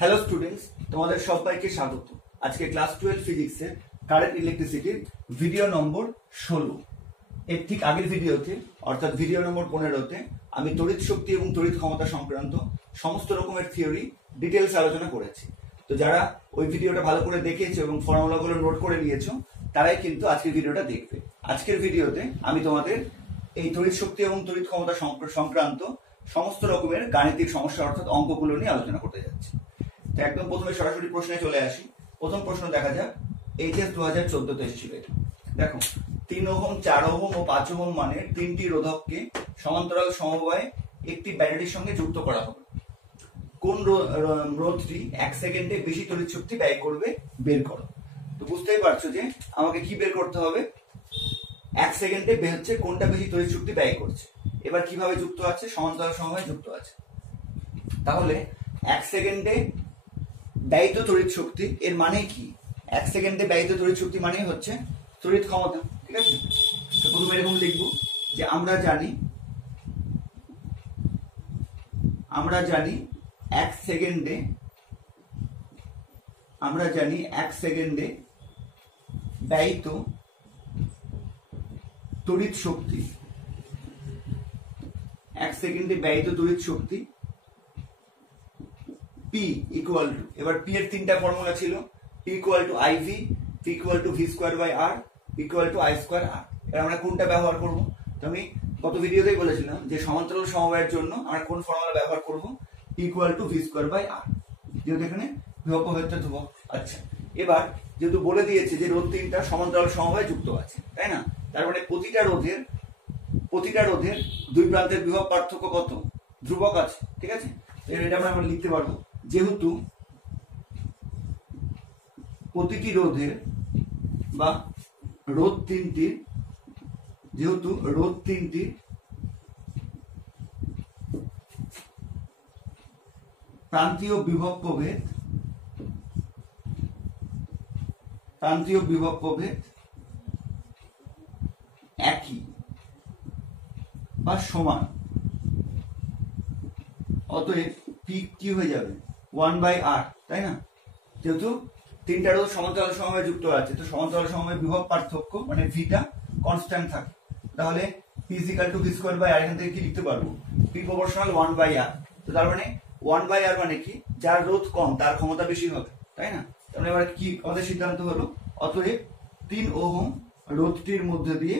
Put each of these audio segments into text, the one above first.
Hello students, তোমাদের সবাইকে স্বাগত। আজকে ক্লাস 12 ফিজিক্সের কারেন্ট ইলেকট্রিসিটির ভিডিও নম্বর 16। এর ঠিক আগের ভিডিওতে অর্থাৎ ভিডিও নম্বর 15তে আমি তড়িৎ শক্তি এবং তড়িৎ ক্ষমতা সংক্রান্ত সমস্ত রকমের থিওরি ডিটেলস আলোচনা করেছি। তো যারা ওই ভিডিওটা ভালো করে দেখেছো এবং ফর্মুলাগুলো নোট করে নিয়েছো তারাই কিন্তু আজকের ভিডিওটা দেখবে। আজকের ভিডিওতে আমি তোমাদের এই তড়িৎ শক্তি এবং তড়িৎ ক্ষমতা সংক্রান্ত সমস্ত রকমের গাণিতিক সমস্যা অর্থাৎ অঙ্কগুলো নিয়ে আলোচনা করতে যাচ্ছি। তো একদম প্রথমে সরাসরি প্রশ্নে চলে আসি। প্রথম প্রশ্ন দেখা যাক, এইচএস 2014 এসেছিল। দেখো, 3 ওহম, 4 ওহম ও 5 ওহম মানের তিনটি রোধককে সমান্তরাল সমবায়ে একটি ব্যাটারির সঙ্গে যুক্ত করা হবে। কোন রোধটি 1 সেকেন্ডে বেশি তড়িৎ শক্তি ব্যয় করবে বের করো। তো বুঝতেই পারছো যে আমাকে কি বের করতে হবে, 1 সেকেন্ডে হচ্ছে কোনটা বেশি তড়িৎ শক্তি ব্যয় করছে। এবার কিভাবে যুক্ত আছে, সমান্তরাল সমবায়ে যুক্ত আছে। তাহলে 1 সেকেন্ডে ব্যয়িত তড়িৎ শক্তি এর মানে কি? 1 সেকেন্ডে ব্যয়িত তড়িৎ শক্তি মানে হচ্ছে তড়িৎ ক্ষমতা। ঠিক আছে, তো প্রথমে এরকম লিখবো যে আমরা জানি 1 সেকেন্ডে ব্যয়িত তড়িৎ শক্তি, 1 সেকেন্ডে ব্যয়িত তড়িৎ শক্তি P ইকুয়াল টু, এবার P এর তিনটা ফর্মুলা ছিল, P equal to IV, P equal to V square by R, P equal to I square R। এবার আমরা কোনটা ব্যবহার করব? তো আমি গত ভিডিওতেই বলেছিলাম যে সমান্তরাল সমবায়ের জন্য আমরা কোন ফর্মুলা ব্যবহার করব, P equal to V square by R, যেহেতু এখানে বিভব ভেক্টর ধ্রুবক। আচ্ছা, এবার যেহেতু বলে দিয়েছে যে রোধ তিনটা সমান্তরাল সমবায়ে যুক্ত আছে, তাই না? তার মানে প্রতিটা রোধের দুই প্রান্তের বিভব পার্থক্য কত? ধ্রুবক আছে। ঠিক আছে, এটা আমরা লিখতে পারবো যেহেতু প্রতিটি রোধের বা রোধ তিনটির প্রান্তীয় বিভব প্রভেদ একই বা সমান, অতএব P কি হয়ে যাবে 1/R, তাই না? যেহেতু তিনটা রোধ সমান্তরাল সমবায়ে যুক্ত আছে, তো সমান্তরাল সমবায়ে বিভব পার্থক্য মানে ভিটা কনস্ট্যান্ট থাকে। তাহলে P equal to V square by R, এখান থেকে কি লিখতে পারবো? P proportional 1/R। তো তার মানে 1/R মানে কি, যার রোধ কম তার ক্ষমতা বেশি হবে, তাই না? তাহলে এবার কি আমাদের সিদ্ধান্ত হলো, অতএব 3 ওহম রোধটির মধ্যে দিয়ে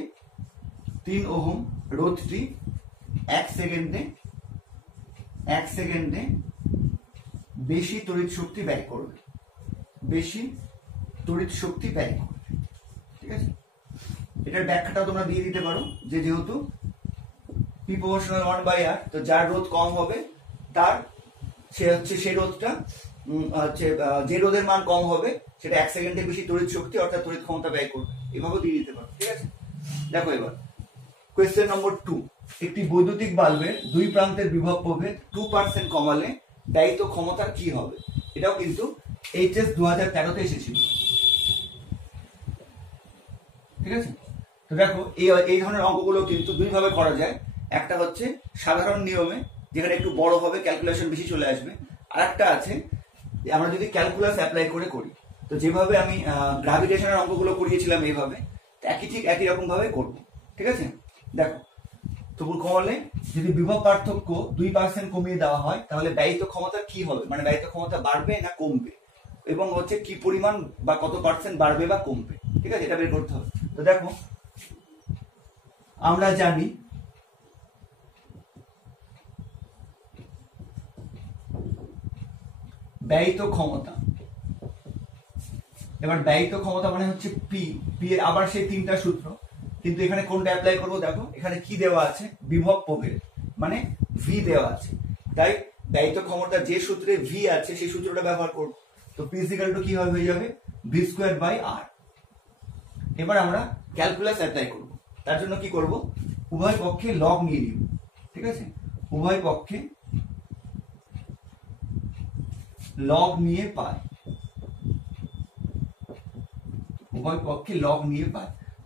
3 ওহম রোধটি 1 সেকেন্ডে বেশি তড়িৎ শক্তি ব্যয় করবে, ঠিক আছে? এটার ব্যাখ্যাটাও তোমরা দিয়ে দিতে পারো যে যেহেতু P প্রপোর্শনাল 1/R, তো যার রোধ কম হবে তার সেই রোধটা যে রোধের মান কম হবে সেটা 1 সেকেন্ডে বেশি তড়িৎ শক্তি অর্থাৎ তড়িৎ ক্ষমতা ব্যয় করবে। এভাবে দিয়ে দিতে পারো। ঠিক আছে, দেখো এবার কোয়েশ্চেন নম্বর 2, একটি বৈদ্যুতিক বাল্বের দুই প্রান্তের বিভব প্রভেদ 2% কমালে ব্যয়িত ক্ষমতা কি হবে? এটাও কিন্তু এইচএস 2013 এসেছিল। ঠিক আছে, তো দেখো এই ধরনের অঙ্কগুলো কিন্তু দুই ভাবে করা যায়। একটা হচ্ছে সাধারণ নিয়মে, যেখানে একটু বড় হবে, ক্যালকুলেশন বেশি চলে আসবে। আর একটা আছে আমরা যদি ক্যালকুলাস অ্যাপ্লাই করি, তো যেভাবে আমি গ্রাভিটেশনের অঙ্কগুলো করিয়েছিলাম এইভাবে একই রকম ভাবে করব। ঠিক আছে, দেখো তবু কমালে যদি বিভব পার্থক্য 2% কমিয়ে দেওয়া হয় তাহলে ব্যয়িত ক্ষমতা কি হবে, মানে ব্যয়িত ক্ষমতা বাড়বে না কমবে, এবং হচ্ছে কি পরিমাণ বা কত পার্সেন্ট বাড়বে বা কমবে। ঠিক আছে, এটা বের করতে হবে। তো দেখো আমরা জানি ব্যয়িত ক্ষমতা, এবার ব্যয়িত ক্ষমতা মানে হচ্ছে P এর আবার সেই তিনটা সূত্র, কিন্তু এখানে কোনটা অ্যাপ্লাই করব? দেখো এখানে কি দেওয়া আছে, বিভব প্রভেদ মানে V দেওয়া আছে, তাই ব্যয়িত ক্ষমতা যে সূত্রে V আছে সেই সূত্রটা ব্যবহার করব। তো P ইকুয়াল টু কি হয়ে যাবে, V স্কয়ার বাই R। এবার আমরা ক্যালকুলাস অ্যাপ্লাই করব। তার জন্য কি করব, উভয় পক্ষে লগ নিয়ে নিব। ঠিক আছে, উভয় পক্ষে লগ নিয়ে পাই,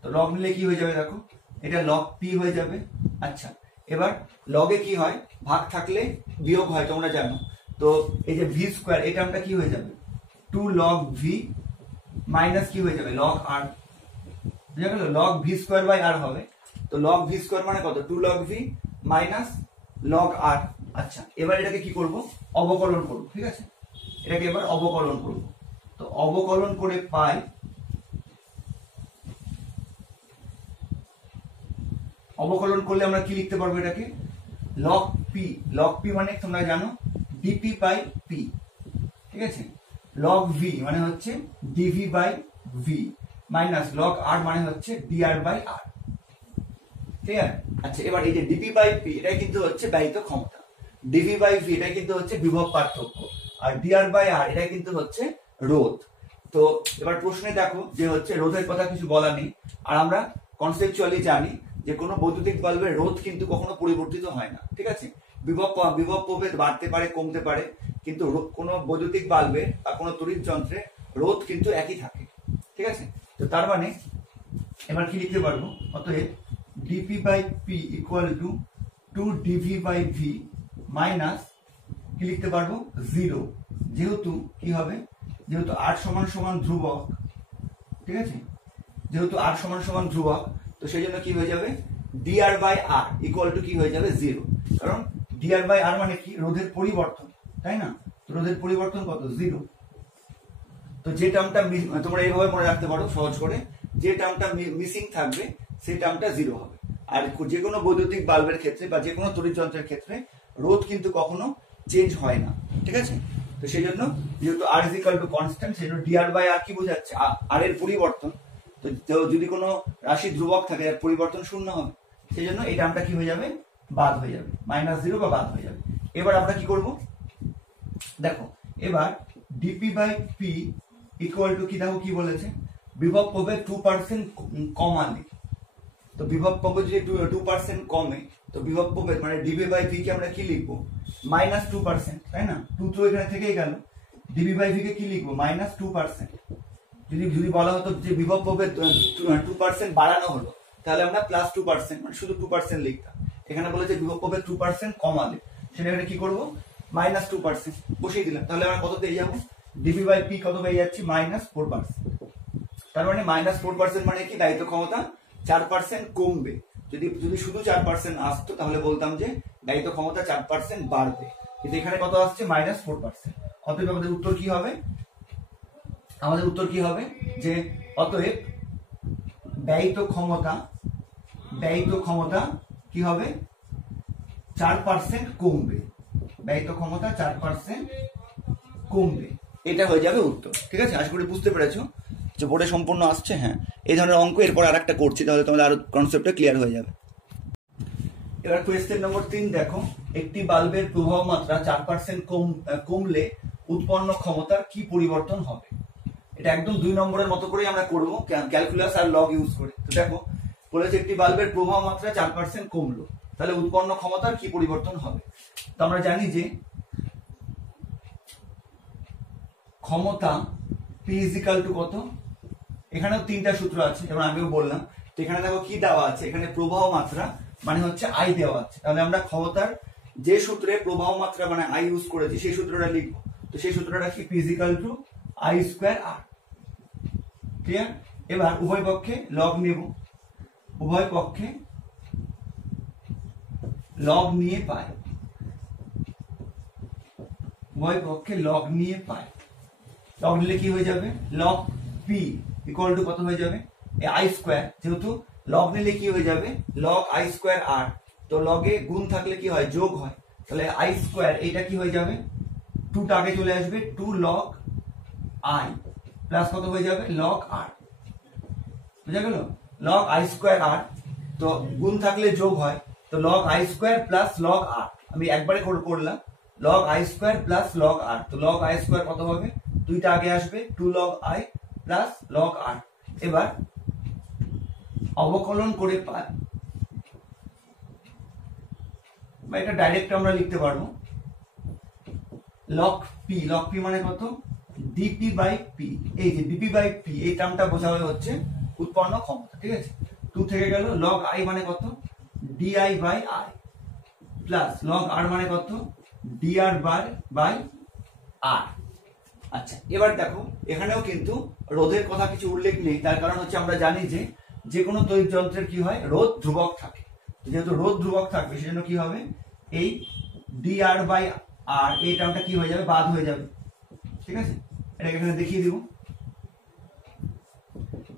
তো লগ নিলে কি হয়ে যাবে, দেখো এটা লগ P হয়ে যাবে। আচ্ছা, এবার লগে কি হয়, ভাগ থাকলে বিয়োগ হয় তোমরা জানো, তো তো এই যে ভি স্কোয়ার এই টার্মটা কি হয়ে যাবে 2 log v মাইনাস কি হয়ে যাবে log r, বুঝা গেল? log v square by r হবে। তো log v স্কোয়ার মানে কত 2 log v minus log r। আচ্ছা এবার এটাকে কি করব অবকলন করব, ঠিক আছে? এটাকে এবার অবকলন করব। তো অবকলন করে পাই অবকলন করলে আমরা কি লিখতে পারবো এটাকে log p মানে তোমরা জানো dp বাই p, ঠিক আছে? log v মানে হচ্ছে dv by v minus log r মানে হচ্ছে dr বাই r, ঠিক আছে? আচ্ছা এবার এই যে dp বাই p এটা কিন্তু হচ্ছে ব্যয়িত ক্ষমতা, dv বাই v এটা কিন্তু হচ্ছে বিভব পার্থক্য, আর dr বাই r এটা কিন্তু হচ্ছে রোধ। তো এবার প্রশ্নে দেখো যে হচ্ছে রোধের কথা কিছু বলা নেই, আর আমরা কনসেপচুয়ালি জানি যে কোনো বৈদ্যুতিক বাল্বের রোধ কিন্তু কখনো পরিবর্তিত হয় না, ঠিক আছে? বিভব প্রভেদ বাড়তে পারে কমতে পারে, কিন্তু কোনো বৈদ্যুতিক বাল্বের বা কোনো তড়িৎ যন্ত্রে রোধ কিন্তু একই থাকে, ঠিক আছে? তো তার মানে এবার কি লিখতে পারবো অতএব dp by p equal to 2 dv by v minus কি লিখতে পারবো 0, যেহেতু কি হবে যেহেতু r সমান সমান ধ্রুবক, ঠিক আছে? যেহেতু r সমান সমান ধ্রুবক তো সেই জন্য কি হয়ে যাবে dr by r equal to কি হয়ে যাবে 0, কারণ dr বাই r মানে কি রোধের পরিবর্তন, তাই না? রোধের পরিবর্তন কত 0। তো যে টার্মটা তোমরা এইভাবে মনে রাখতে পারো সহজ করে, যে টার্মটা মিসিং থাকবে সেই টার্মটা 0 হবে। আর যে কোনো বৈদ্যুতিক বাল্বের ক্ষেত্রে বা যে কোনো তড়িৎ যন্ত্রের ক্ষেত্রে রোধ কিন্তু কখনো চেঞ্জ হয় না, ঠিক আছে? তো সেই জন্য যেহেতু r is equal to constant সেই জন্য dr বাই r কি বোঝাচ্ছে r এর পরিবর্তন। তো যদি কোনো রাশি ধ্রুবক থাকে এর পরিবর্তন শূন্য হবে, সেই জন্য এই টার্মটা কি হয়ে যাবে বাদ হয়ে যাবে, -0 বা বাদ হয়ে যাবে। এবার আমরা কি করব দেখো, এবার dp by p equal to কি দেখো কি বলেছে বিভব প্রভেদ 2% কমালে, তো বিভব প্রভেদ যদি 2% কমে তো বিভব প্রভেদ মানে dv বাই v কে আমরা কি লিখবো -2%, তাই না? 2 তো এখানে থেকেই গেল, dv বাই v কে কি লিখবো -2%। যদি বলা হতো যে বিভব প্রভেদ 2% বাড়ানো হলো তাহলে আমরা +2% মানে শুধু 2% লিখতাম। এখানে বলেছে বিভব প্রভেদ 2% কমালে, সেটা এখানে কি করব -2% বসিয়ে দিলাম, তাহলে আমরা কত পেয়ে যাবো dv বাই p কত পেয়ে যাচ্ছি -4%। তার মানে -4% মানে কি দায়িত্ব ক্ষমতা 4% কমবে। যদি শুধু 4% আসতো তাহলে বলতাম যে দায়িত্ব ক্ষমতা 4% বাড়বে, কিন্তু এখানে কত আসছে -4%। অতএব আমাদের উত্তর কি হবে যে অতএব ব্যয়িত ক্ষমতা কি হবে 4% কমবে, ব্যয়িত ক্ষমতা 4% কমবে, এটা হয়ে যাবে উত্তর, ঠিক আছে? আশা করি বুঝতে পেরেছো যে বোর্ডে সম্পূর্ণ আসছে। হ্যাঁ, এই ধরনের অঙ্ক এরপর আরেকটা করছি, তাহলে তোমাদের আরো কনসেপ্টটা ক্লিয়ার হয়ে যাবে। এবার কোয়েশ্চেন নম্বর 3 দেখো, একটি বাল্বের প্রবাহ মাত্রা 4% কমলে উৎপন্ন ক্ষমতার কি পরিবর্তন হবে? এটা একদম 2 নম্বরের মতো করে আমরা করব ক্যালকুলাস আর লগ ইউজ করে। তো দেখো বলেছে একটি বাল্বের প্রবাহ মাত্রা 4% কমলো, তাহলে উৎপন্ন ক্ষমতার কি পরিবর্তন হবে? তো আমরা জানি যে ক্ষমতা P = কত, এখানেও 3টা সূত্র আছে যেমন আগেও বললাম। তো এখানে দেখো কি দেওয়া আছে, এখানে প্রবাহ মাত্রা মানে হচ্ছে I দেওয়া আছে, তাহলে আমরা ক্ষমতার যে সূত্রে প্রবাহ মাত্রা মানে I ইউজ করেছি সেই সূত্রটা লিখবো। তো সেই সূত্রটা কি P = I²R, ক্লিয়ার? এবার উভয় পক্ষে লগ নেব, উভয় পক্ষে লগ নিয়ে পাই, উভয় পক্ষে লগ নিয়ে পাই। লগ নিলে কি হয়ে যাবে লগ P = কত হয়ে যাবে I², যেহেতু লগ নিলে কি হয়ে যাবে লগ I²R। তো লগে গুণ থাকলে কি হয় যোগ হয়, তাহলে I² এটা কি হয়ে যাবে 2টা আগে চলে আসবে 2 log I প্লাস কত হয়ে যাবে log R, বুঝা গেল? log I²R, তো গুণ থাকলে যোগ হয়, তো log I² plus log R আমি একবারে করলাম log I² plus log R। তো log I² কত হবে 2টা আগে আসবে 2 log I plus log R। এবার অবকলন করে পাই, বা এটা ডাইরেক্ট আমরা লিখতে পারবো log P মানে কত dp বাই p। এই যে dp বাই p এই টার্মটা বোঝা হচ্ছে উৎপন্ন ক্ষমতা, ঠিক আছে? 2 থেকে গেল log I মানে কত di by I plus log R মানে কত dr বাই আর। আচ্ছা, এবার দেখো এখানেও কিন্তু রোধের কথা কিছু উল্লেখ নেই, তার কারণ হচ্ছে আমরা জানি যে কোনো তড়িৎ যন্ত্রের কি হয়, রোধ ধ্রুবক থাকে। যেহেতু রোধ ধ্রুবক থাকবে সেজন্য কি হবে, এই dr বাই আর এই টার্মটা কি হয়ে যাবে, বাদ হয়ে যাবে। ঠিক আছে, এটাকে এখানে দেখিয়ে দিব।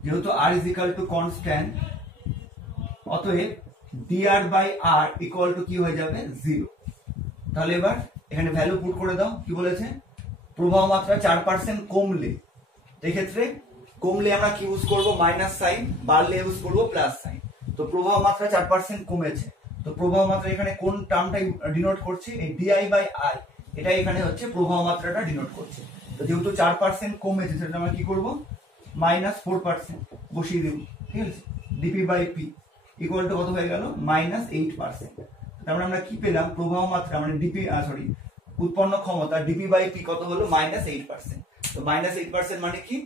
যেহেতু r is equal to constant, অতএব dr by R equal to কি হয়ে যাবে, 0। তাহলে এবার এখানে ভ্যালু পুট করে দাও। কি বলেছে, প্রবাহ মাত্রা 4% কমলে, এক্ষেত্রে কমলে আমরা কি ইউজ করব, মাইনাস সাইন, বাড়লে ইউজ করব প্লাস সাইন। তো প্রবাহ মাত্রা 4% কমেছে, তো প্রবাহ মাত্রা এখানে কোন টার্মটা ডিনোট করছে, এই ডিআই বাই আই, এটা এখানে হচ্ছে প্রবাহ মাত্রাটা ডিনোট করছে। তো যেহেতু 4% কমেছে, সেটা আমরা কি করব, মাইনাস 4% বসিয়ে দেব। ঠিক আছে, DP by P equal to কত হয়ে গেল, মাইনাস 8%। তারপরে আমরা কি পেলাম, প্রবাহ মাত্রা মানে ডিপি সরি উৎপন্ন ক্ষমতা ডিপি বাই পি কত হলো, মাইনাস 8%। তো মাইনাস 8% মানে কি,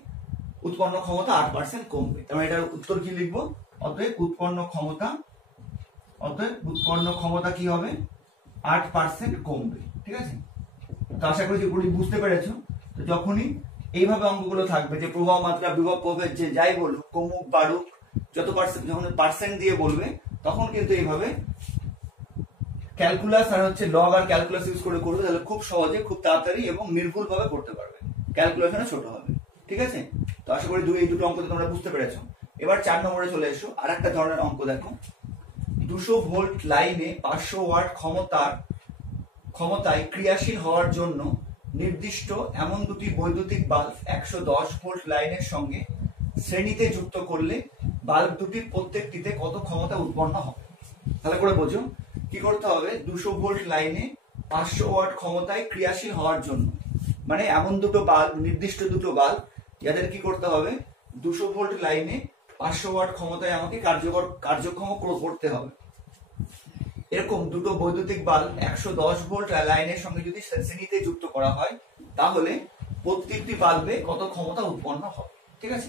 উৎপন্ন ক্ষমতা 8% কমবে। তার মানে এটার উত্তর কি লিখবো, অতএব উৎপন্ন ক্ষমতা কি হবে, 8% কমবে। ঠিক আছে, তো আশা করি যেগুলি বুঝতে পেরেছো। তো যখনই এইভাবে অঙ্কগুলো থাকবে, যে প্রবাহ মাত্রা, বিভব প্রভেদ, যে যাই বলুক, কমুক বাড়ুক, যত পার্সেন্ট, যখন পার্সেন্ট দিয়ে বলবে তখন কিন্তু এইভাবে ক্যালকুলাস আর হচ্ছে লগ আর ক্যালকুলাস ইউজ করে করবে, তাহলে খুব সহজে, খুব তাড়াতাড়ি এবং নির্ভুল ভাবে করতে পারবে, ক্যালকুলেশনে ছোট হবে। ঠিক আছে, তো আশা করি এই দুটো অঙ্ক তোমরা বুঝতে পেরেছো। এবার 4 নম্বরে চলে এসো। আর একটা ধরনের অঙ্ক দেখো, 200 ভোল্ট লাইনে 500 ওয়াট ক্ষমতায় ক্রিয়াশীল হওয়ার জন্য নির্দিষ্ট এমন দুটি বৈদ্যুতিক বাল্ব 110 ভোল্ট লাইনের সঙ্গে শ্রেণীতে যুক্ত করলে বাল্ব দুটির প্রত্যেকটিতে কত ক্ষমতা উৎপন্ন হবে। তাহলে করে বোঝো, কি করতে হবে, 200 ভোল্ট লাইনে 500 ওয়াট ক্ষমতায় ক্রিয়াশীল হওয়ার জন্য, মানে এমন দুটো বাল্ব, নির্দিষ্ট দুটো বাল্ব, যাদের কি করতে হবে, 200 ভোল্ট লাইনে 500 ওয়াট ক্ষমতায় আমাকে কার্যক্ষম করতে হবে। এরকম দুটো বৈদ্যুতিক বাল্ব 110 ভোল্ট লাইনের সঙ্গে যদি শ্রেণীতে যুক্ত করা হয়, তাহলে প্রত্যেকটি বাল্বে কত ক্ষমতা উৎপন্ন হবে। ঠিক আছে,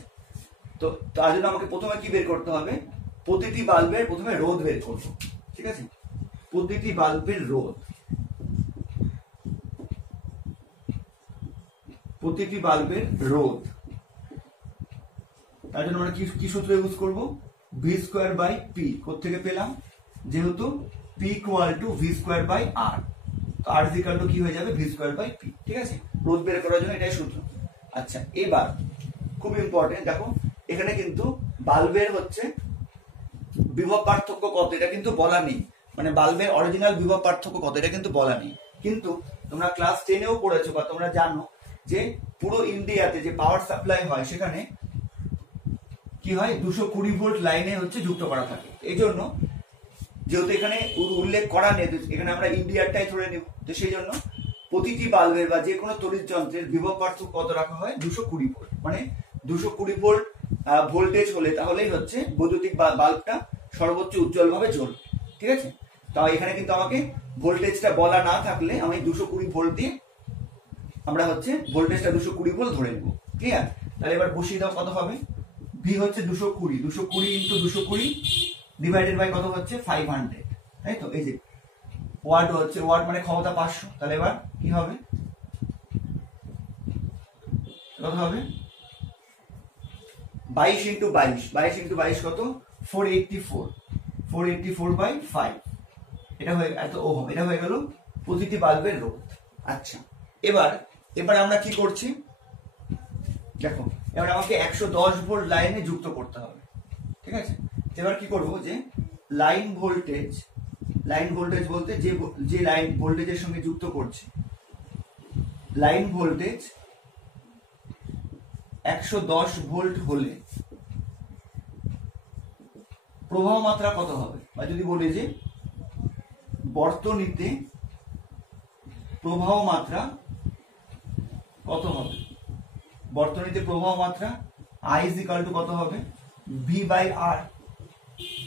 তো তার জন্য আমাকে প্রথমে কি বের করতে হবে, প্রতিটি বাল্বের প্রথমে রোধ বের করব। ঠিক আছে, প্রতিটি বাল্বের রোধ, প্রতিটি বাল্বের রোধ, তার জন্য আমরা কি সূত্র ইউজ করব, ভি স্কোয়ার বাই পি। কোত্থেকে পেলাম, যেহেতু p equal to v square by r, তো আর ইকুয়াল টু কি হয়ে যাবে, ভি স্কোয়ার বাই পি। ঠিক আছে, রোধ বের করার জন্য এটাই সূত্র। আচ্ছা, এবার খুব ইম্পর্টেন্ট, দেখো এখানে কিন্তু বাল্বের হচ্ছে বিভব পার্থক্য কত, এটা কিন্তু বলা নেই, মানে বাল্বের অরিজিনাল বিভব পার্থক্য কত, এটা কিন্তু বলা নেই। কিন্তু তোমরা ক্লাস 10-এও পড়েছো বা তোমরা জানো যে পুরো ইন্ডিয়াতে যে পাওয়ার সাপ্লাই হয়, সেখানে কি হয়, 220 ভোল্ট লাইনে হচ্ছে যুক্ত করা থাকে। এই জন্য যেহেতু এখানে উল্লেখ করা নেই, এখানে আমরা ইন্ডিয়ারটাই ধরে নেব, তো সেই জন্য প্রতিটি বাল্বের বা যে কোনো তড়িৎ যন্ত্রের বিভব পার্থক্য কত রাখা হয়, 220 ভোল্ট। মানে 220 ভোল্ট ভোল্টেজ হলে তাহলেই হচ্ছে বৈদ্যুতিক বাল্বটা সর্বোচ্চ উজ্জ্বল ভাবে জ্বলবে। ঠিক আছে, তাও এখানে কিন্তু আমাকে ভোল্টেজটা বলা না থাকলে আমি 220 ভোল্ট দিয়ে আমরা হচ্ছে ভোল্টেজটা 220 ভোল্ট ধরে নেব। ক্লিয়ার, তাহলে এবার বসিয়ে দাও, কত হবে, ভি হচ্ছে 220 ইন্টু 220 ডিভাইডেড বাই কত হচ্ছে 500। তাই তো, এই যে ওয়াট হচ্ছে, ওয়াট মানে ক্ষমতা 500, তাহলে এবার কি হবে, কত হবে, 22 ইন্টু 22 কত, 484 বাই 5, এটা হয়ে এত ওহম, এটা হয়ে গেল প্রতিটি বাল্বের রোধ। আচ্ছা, এবার আমরা কি করছি, দেখো এবার আমাকে 110 ভোল্ট লাইনে যুক্ত করতে হবে। ঠিক আছে, এবার কি করব, যে লাইন ভোল্টেজ বলতে যে লাইন ভোল্টেজের সঙ্গে যুক্ত করছে, লাইন ভোল্টেজ 110 ভোল্ট হলে প্রবাহ মাত্রা কত হবে, বা যদি বলি যে বর্তনীতে প্রবাহ মাত্রা কত হবে, বর্তনীতে প্রবাহ মাত্রা I is equal to কত হবে, V বাই R।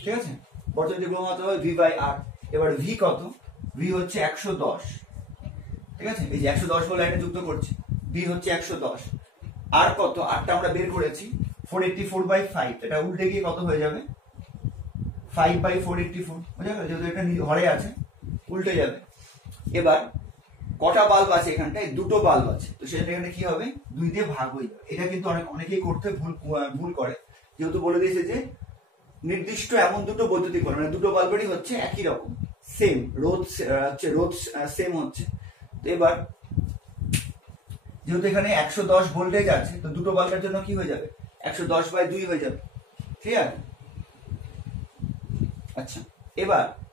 ঠিক আছে, বর্তনীতে প্রবাহ মাত্রা হবে V বাই R। এবার V কত, V হচ্ছে 110। ঠিক আছে, এই যে 110 ভোল্ট লাইনে যুক্ত করছি, V হচ্ছে 110। আর কত, আরটা আমরা বের করেছি 484 বাই 5, এটা উল্টে গিয়ে কত হয়ে যাবে, 5 বাই 484, বুঝা গেল, যেহেতু এটা হরে আছে উল্টে যাবে। এবার কটা বাল্ব আছে এখানটায়? দুটো বাল্ব আছে, তো সেটা এখানে কি হবে? 2 দিয়ে ভাগ হয়ে যাবে। এটা কিন্তু অনেকেই করতে ভুল করে, যেহেতু বলে দিয়েছে যে নির্দিষ্ট এমন দুটো বৈদ্যুতিক বাল্ব, মানে দুটো বাল্বেরই হচ্ছে একই রকম সেম রোধ সেম হচ্ছে। তো এবার যেহেতু এখানে 110 ভোল্টেজ আছে, তো দুটো বাল্বের জন্য কি হয়ে যাবে? 110/2 হয়ে যাবে, ঠিক আছে? আচ্ছা,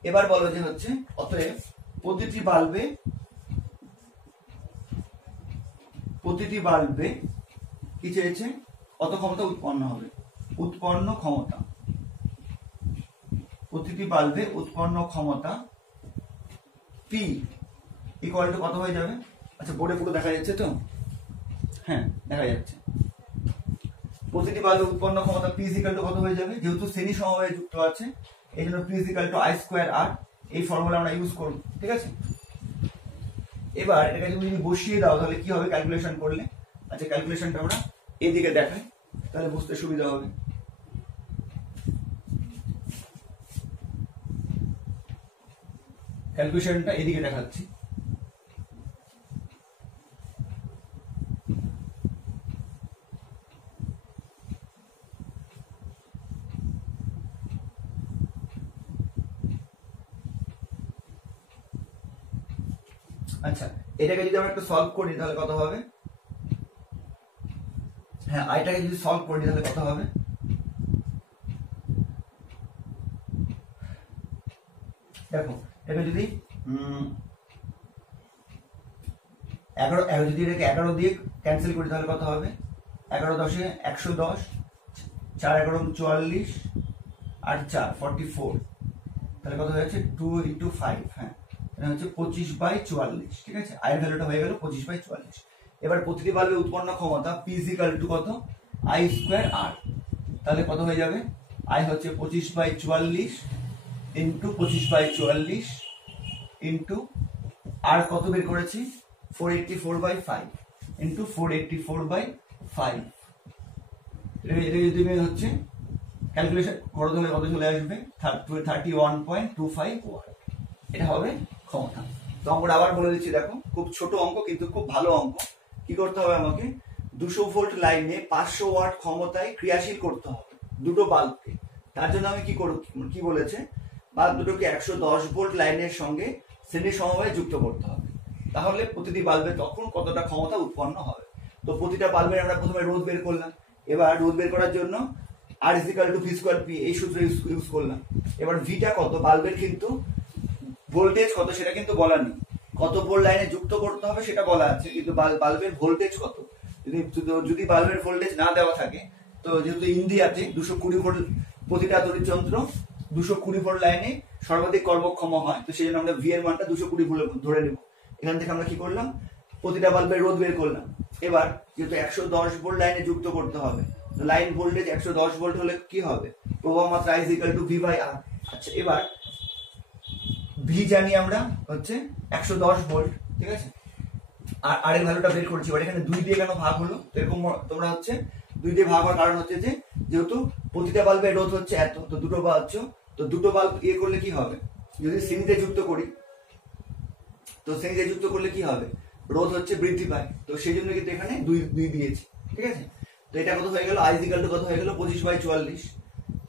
এবার বলো যে হচ্ছে অতএব প্রতিটি বাল্বে কি চেয়েছে? কত ক্ষমতা উৎপন্ন হবে? উৎপন্ন ক্ষমতা, প্রতিটি বাল্বে উৎপন্ন ক্ষমতা পি ইকুয়াল টু কত হয়ে যাবে? আচ্ছা, বোর্ডে পুরো দেখা যাচ্ছে তো? হ্যাঁ, দেখা যাচ্ছে। প্রতিটি বাল্বে উৎপন্ন ক্ষমতা পি ইকুয়াল টু কত হয়ে যাবে? যেহেতু শ্রেণী সমবায়ে যুক্ত আছে, এই জন্য P equal to I square R, এই ফর্মুলা আমরা ইউজ করব, ঠিক আছে? এবার এটাকে যদি বসিয়ে দাও তাহলে কি হবে ক্যালকুলেশন করলে? আচ্ছা, ক্যালকুলেশনটা আমরা এদিকে দেখাই, তাহলে বুঝতে সুবিধা হবে। ক্যালকুলেশনটা এদিকে দেখাচ্ছি। আচ্ছা, এটাকে যদি আমরা একটু সলভ করি তাহলে কত হবে? হ্যাঁ, আইটাকে যদি সলভ করি তাহলে কত হবে? দেখো, এটা যদি 11 যদি এটাকে 11 দিয়ে ক্যান্সেল করি তাহলে কত হবে? 11 10 110, 4 11 44, আর 4 44, তাহলে কত হয়ে যাচ্ছে? 2 × 5, হ্যাঁ, এটা হচ্ছে 25/44, ঠিক আছে? আয়ের ভ্যালুটা হয়ে গেল 25/44। এবার প্রতিটি বাল্বে উৎপন্ন ক্ষমতা পি ইকুয়াল টু কত? I স্কয়ার R, তাহলে কত হয়ে যাবে? I হচ্ছে 25/44 ইন্টু 25/44 ইন্টু আর কত বের করেছি? 484/5 ইন্টু 484/5। এটা যদি হচ্ছে ক্যালকুলেশন করতে হলে কত চলে আসবে? 31.25 ওয়াট। এটা হবে ক্ষমতা। তো অঙ্কটা আবার বলে দিচ্ছি, দেখো খুব ছোট অঙ্ক কিন্তু খুব ভালো অঙ্ক। কি করতে হবে আমাকে? 200 ভোল্ট লাইনে 500 ওয়াট ক্ষমতায় ক্রিয়াশীল করতে হবে দুটো বাল্বকে। তার জন্য আমি কি বলেছে? বাল্ব দুটোকে 110 ভোল্ট লাইনের সঙ্গে শ্রেণী সমবায়ে যুক্ত করতে হবে, তাহলে প্রতিটি বাল্বে তখন কতটা ক্ষমতা উৎপন্ন হবে। তো প্রতিটা বাল্বের আমরা প্রথমে রোধ বের করলাম। এবার রোধ বের করার জন্য R = V স্কয়ার P, এই সূত্র ইউজ করলাম। এবার ভিটা কত? বাল্বের কিন্তু ভোল্টেজ কত সেটা কিন্তু বলা নেই, কত ভোল্ট লাইনে যুক্ত করতে হবে সেটা বলা আছে, কিন্তু বাল্বের ভোল্টেজ কত যদি বাল্বের ভোল্টেজ না দেওয়া থাকে, তো যেহেতু ইন্ডিয়াতে 220 ভোল্ট প্রতিটা তড়িৎযন্ত্র 220 ভোল্ট লাইনে সর্বাধিক কর্মক্ষম হয়, তো সেই জন্য আমরা ভি এর মানটা 220 ভোল্ট ধরে নেব। এখান থেকে আমরা কি করলাম? প্রতিটা বাল্বের রোধ বের করলাম। এবার যেহেতু 110 ভোল্ট লাইনে যুক্ত করতে হবে, তো লাইন ভোল্টেজ 110 ভোল্ট হলে কি হবে? প্রবাহ মাত্রা I = V/R। আচ্ছা, এবার ভি জানি আমরা হচ্ছে 110 ভোল্ট, ঠিক আছে? আর আর এর ভ্যালুটা বের করছি। এবার এখানে 2 দিয়ে কেন ভাগ হলো? এরকম তোমরা হচ্ছে 2 দিয়ে ভাগ হওয়ার কারণ হচ্ছে যে যেহেতু প্রতিটা বাল্বের রোধ হচ্ছে এত, তো দুটো বাল্ব করলে কি হবে? যদি শ্রেণীতে যুক্ত করি, তো শ্রেণীতে যুক্ত করলে কি হবে? রোধ হচ্ছে বৃদ্ধি পায়, তো সেই জন্য কিন্তু এখানে 2 দিয়েছি, ঠিক আছে? তো এটা কত হয়ে গেল? I = কত হয়ে গেল? 25/44।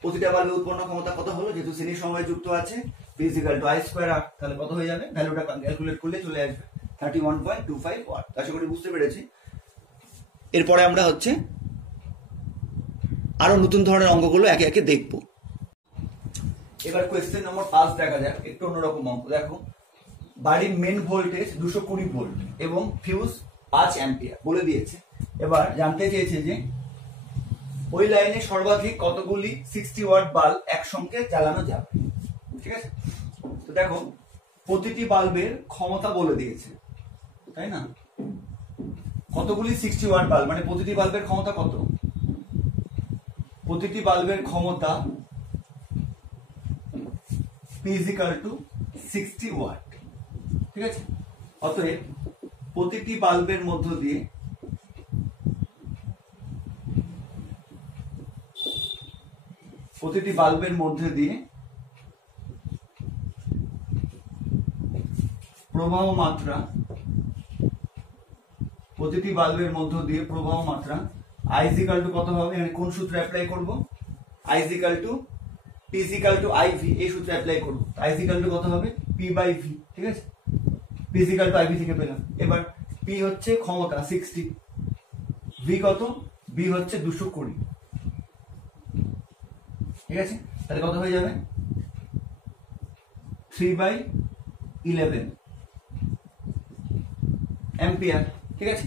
প্রতিটা বাল্বে উৎপন্ন ক্ষমতা কত হলো? যেহেতু শ্রেণী সমবায়ে যুক্ত আছে, P = I স্কয়ার R, তাহলে কত হয়ে যাবে? ভ্যালুটা ক্যালকুলেট করলে চলে আসবে 31.25 ওয়াট। আশা করি বুঝতে পেরেছি। এরপরে আমরা হচ্ছে আরো নতুন ধরনের অঙ্কগুলো একে একে দেখব। এবার কোয়েশ্চেন নম্বর 5 দেখা যাক, একটু অন্যরকম অঙ্ক। দেখো, বাড়ির মেন ভোল্টেজ 220 ভোল্ট এবং ফিউজ 5 অ্যাম্পিয়ার বলে দিয়েছে। এবার জানতে চেয়েছে যে ওই লাইনে সর্বাধিক কতগুলি 60 ওয়াট বাল্ব একসঙ্গে জ্বালানো যাবে, ঠিক আছে? তো দেখো, প্রতিটি বাল্বের ক্ষমতা বলে দিয়েছে, তাই না? কতগুলি 60 ওয়াট বাল্ব, মানে প্রতিটি বাল্বের ক্ষমতা কত? প্রতিটি বাল্বের ক্ষমতা P = 60 ওয়াট, ঠিক আছে? অতএব প্রতিটি বাল্বের মধ্য দিয়ে প্রবাহ মাত্রা প্রতিটি বাল্বের মধ্য দিয়ে প্রবাহ মাত্রা I is equal to কত হবে, এখানে কোন সূত্র অ্যাপ্লাই করব, I is equal to P is equal to IV, এই সূত্র অ্যাপ্লাই করব। I is equal to কত হবে, P by V, ঠিক আছে, P is equal to IV থেকে পেলাম। এবার P হচ্ছে ক্ষমতা 60, V কত, V হচ্ছে 220, ঠিক আছে, তাহলে কত হয়ে যাবে 3/11 অ্যাম্পিয়ার, ঠিক আছে,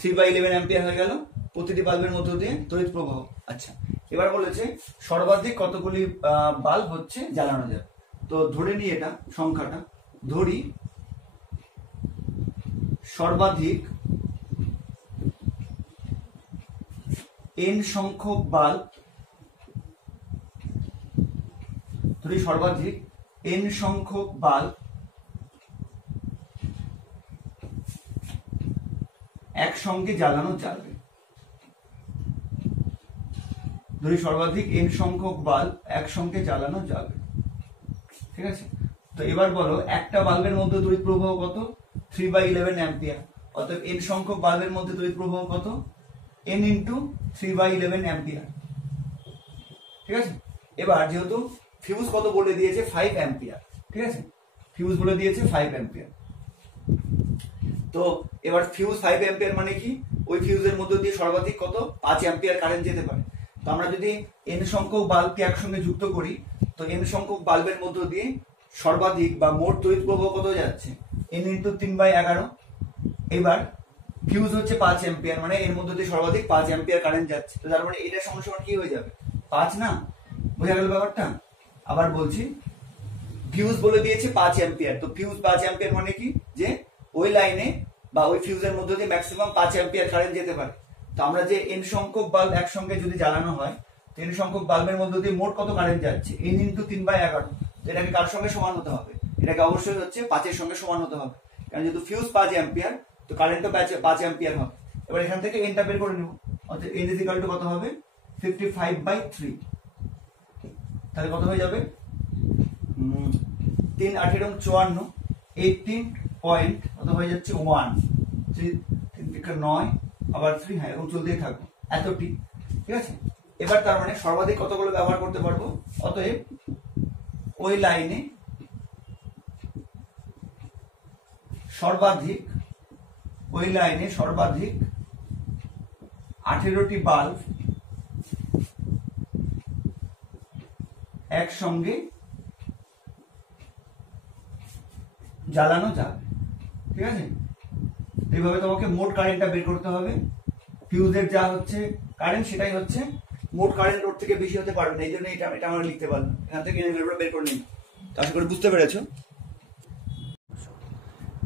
3/11 অ্যাম্পিয়ার হয়ে গেল প্রতিটি বাল্বের মধ্য দিয়ে তড়িৎ প্রবাহ। আচ্ছা, এবার বলেছে সর্বাধিক কতগুলি বাল্ব হচ্ছে জ্বালানো যাবে। তো ধরে নিই এটা সংখ্যাটা, ধরি সর্বাধিক n সংখ্যক বাল্ব, ধরি সর্বাধিক n সংখ্যক বাল্ব একসঙ্গে জ্বালানো যাবে। ধরি সর্বাধিক n সংখ্যক বাল্ব একসঙ্গে জ্বালানো যাবে, ঠিক আছে। তো এবার বলো একটা বাল্বের মধ্যে তড়িৎ প্রবাহ কত, 3/11 অ্যাম্পিয়ার, অর্থাৎ n সংখ্যক বাল্বের মধ্যে তড়িৎ প্রবাহ কত, n × 3/11 অ্যাম্পিয়ার, ঠিক আছে। এবার যেহেতু ফিউজ কত বলে দিয়েছে 5 অ্যাম্পিয়ার, ঠিক আছে, ফিউজ বলে দিয়েছে 5 অ্যাম্পিয়ার। তো এবার ফিউজ 5 অ্যাম্পিয়ার মানে কি, ওই ফিউজের মধ্যে দিয়ে সর্বাধিক কত 5 অ্যাম্পিয়ার কারেন্ট যেতে পারে। তো আমরা যদি n সংখ্যক বাল্বকে একসঙ্গে যুক্ত করি, তো n সংখ্যক বাল্বের মধ্য দিয়ে সর্বাধিক বা মোট তড়িৎ প্রবাহ কত যাচ্ছে, n × 3/11। এবার ফিউজ হচ্ছে 5 অ্যাম্পিয়ার, মানে এর মধ্যে দিয়ে সর্বাধিক 5 অ্যাম্পিয়ার কারেন্ট যাচ্ছে। তো তার মানে এটা সমান কি হয়ে যাবে 5 না, বোঝা গেল ব্যাপারটা। আবার বলছি, ফিউজ বলে দিয়েছে 5 অ্যাম্পিয়ার, তো ফিউজ 5 অ্যাম্পিয়ার মানে কি, যে ওই লাইনে বা ওই ফিউজের মধ্যে দিয়ে ম্যাক্সিমাম 5 অ্যাম্পিয়ার কারেন্ট যেতে পারে। তো আমরা যে n সংখ্যক বাল্ব একসঙ্গে যদি জ্বালানো হয়, তো n সংখ্যক বাল্বের মধ্যে দিয়ে মোট কত কারেন্ট যাচ্ছে, n × 3/11। তো এটাকে কার সঙ্গে সমান হতে হবে, এটাকে অবশ্যই হচ্ছে 5 এর সঙ্গে সমান হতে হবে, কারণ যেহেতু ফিউজ 5 অ্যাম্পিয়ার, তো কারেন্টও 5 অ্যাম্পিয়ার হবে। এবার এখান থেকে nটা বের করে নেব, অর্থাৎ n = কত হবে 55/3, তাহলে কত হয়ে যাবে 3 8 এবং 54, 18 পয়েন্ট কত হয়ে যাচ্ছে 1, 3 9 আবার 3, হ্যাঁ এবং চলতেই থাকবো এতটি, ঠিক আছে। এবার তার মানে সর্বাধিক কতগুলো ব্যবহার করতে পারবো, অতএব ওই লাইনে সর্বাধিক 18টি বাল্ব একসঙ্গে জ্বালানো যাবে, ঠিক আছে। এইভাবে তোমাকে মোট কারেন্টটা বের করতে হবে। ফিউজের যা হচ্ছে কারেন্ট, সেটাই হচ্ছে মোট কারেন্ট, ওর থেকে বেশি হতে পারবে না, এই জন্য এটা আমরা লিখতে পারলাম। এখান থেকে বের করে নিই, আশা করি বুঝতে পেরেছো।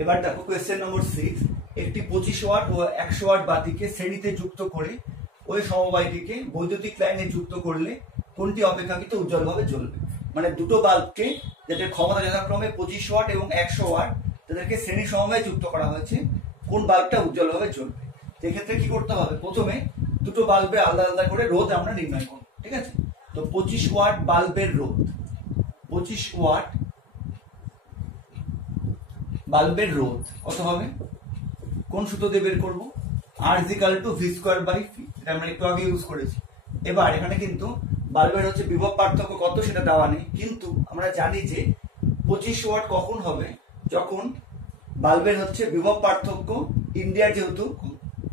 এবার দেখো কোয়েশ্চেন নম্বর 6, একটি 25 ওয়াট ও 100 ওয়াট বাতিকে শ্রেণীতে যুক্ত করে ওই সমবায়টিকে বৈদ্যুতিক লাইনে যুক্ত করলে কোনটি অপেক্ষাকৃত উজ্জ্বলভাবে জ্বলবে। মানে দুটো বাল্বকে, যাদের ক্ষমতা যথাক্রমে 25 ওয়াট এবং 100 ওয়াট, তাদেরকে শ্রেণী সমবায়ে যুক্ত করা হয়েছে, কোন বাল্বটা উজ্জ্বলভাবে জ্বলবে। এক্ষেত্রে কি করতে হবে, প্রথমে দুটো বাল্বে আলাদা আলাদা করে রোধ আমরা নির্ণয় করব, ঠিক আছে। তো 25 ওয়াট বাল্বের রোধ, 25 ওয়াট বাল্বের রোধ কত হবে, কোন সূত্র দিয়ে বের করবো, R = V²/P, এটা আমরা একটু আগে ইউজ করেছি। এবার এখানে কিন্তু বাল্বের হচ্ছে বিভব পার্থক্য কত সেটা দেওয়া নেই, কিন্তু আমরা জানি যে 25 ওয়াট কখন হবে, যখন বাল্বের হচ্ছে বিভব পার্থক্য, ইন্ডিয়ার যেহেতু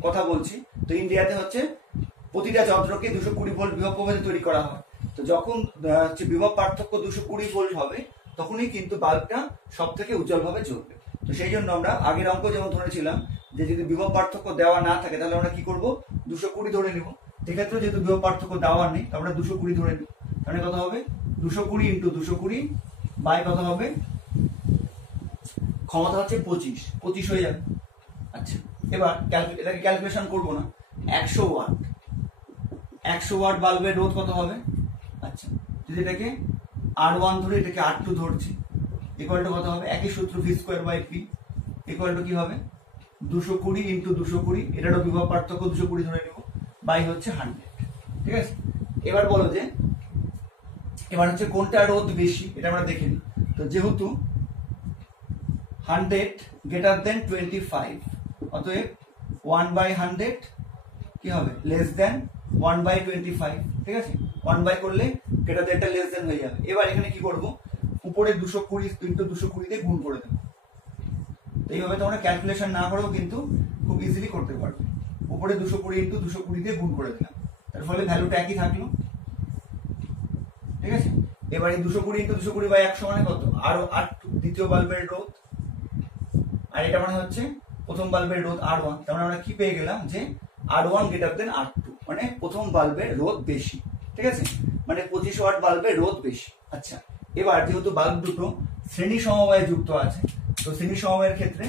কথা বলছি, তো ইন্ডিয়াতে হচ্ছে প্রতিটা যন্ত্রকে 220 ভোল্ট বিভব প্রভেদে তৈরি করা হয়। তো যখন হচ্ছে বিভব পার্থক্য 220 ভোল্ট হবে, তখনই কিন্তু বাল্বটা সব থেকে উজ্জ্বলভাবে জ্বলবে। তো সেই জন্য আমরা আগের অঙ্ক যেমন ধরেছিলাম যে যদি বিভব পার্থক্য দেওয়া না থাকে, তাহলে আমরা কি করব 220 ধরে নেব। সেক্ষেত্রে যেহেতু বিভব পার্থক্য দেওয়া নেই, আমরা 220 ধরে নেব। তাহলে কত হবে 220 × 220 বাই কত হবে, ক্ষমতা হচ্ছে 25 হয়ে যাবে। আচ্ছা, এবার এটাকে ক্যালকুলেশন করবো না, 100 ওয়াট বাল্বের রোধ কত হবে। আচ্ছা, যদি এটাকে R1 ধরে, এটাকে R2 ধরছি, ইকুয়াল টু কত হবে, একই সূত্র V²/P ইকুয়াল টু কি হবে 220 × 220, এটারও বিভব পার্থক্য 220 ধরে নেব, বাই হচ্ছে 100, ঠিক আছে। এবার বলো যে এবার হচ্ছে কোনটা রোধ বেশি, এটা আমরা দেখে নিই। তো যেহেতু 100 > 25, অতএব 1/100 কি হবে লেস দেন 1/25, ঠিক আছে। 1 করলে এটা একটা লেস দেন হয়ে যাবে। এবার এখানে কি করব, উপরে 220 ইন্টু 220 দিয়ে গুণ করে দেবো। এইভাবে তোমরা ক্যালকুলেশন না করেও কিন্তু খুব ইজিলি করতে পারবে। উপরে 220 ইন্টু 220 দিয়ে গুণ করে দিলাম, তার ফলে ভ্যালুটা একই থাকলো, ঠিক আছে। এবার এই 220 ইন্টু 220/100 মানে কত, আরো 8 দ্বিতীয় বাল্বের রোধ, আর এটা মানে হচ্ছে প্রথম বাল্বের রোধ R1। তার মানে আমরা কি পেয়ে গেলাম যে R1 গ্রেটার দেন R2, মানে প্রথম বাল্বের রোধ বেশি, ঠিক আছে, মানে 25 ওয়াট বাল্বের রোধ বেশি। আচ্ছা, এবার যেহেতু বাল্ব দুটো শ্রেণী সমবায়ে যুক্ত আছে, তো শ্রেণী সমবায়ের ক্ষেত্রে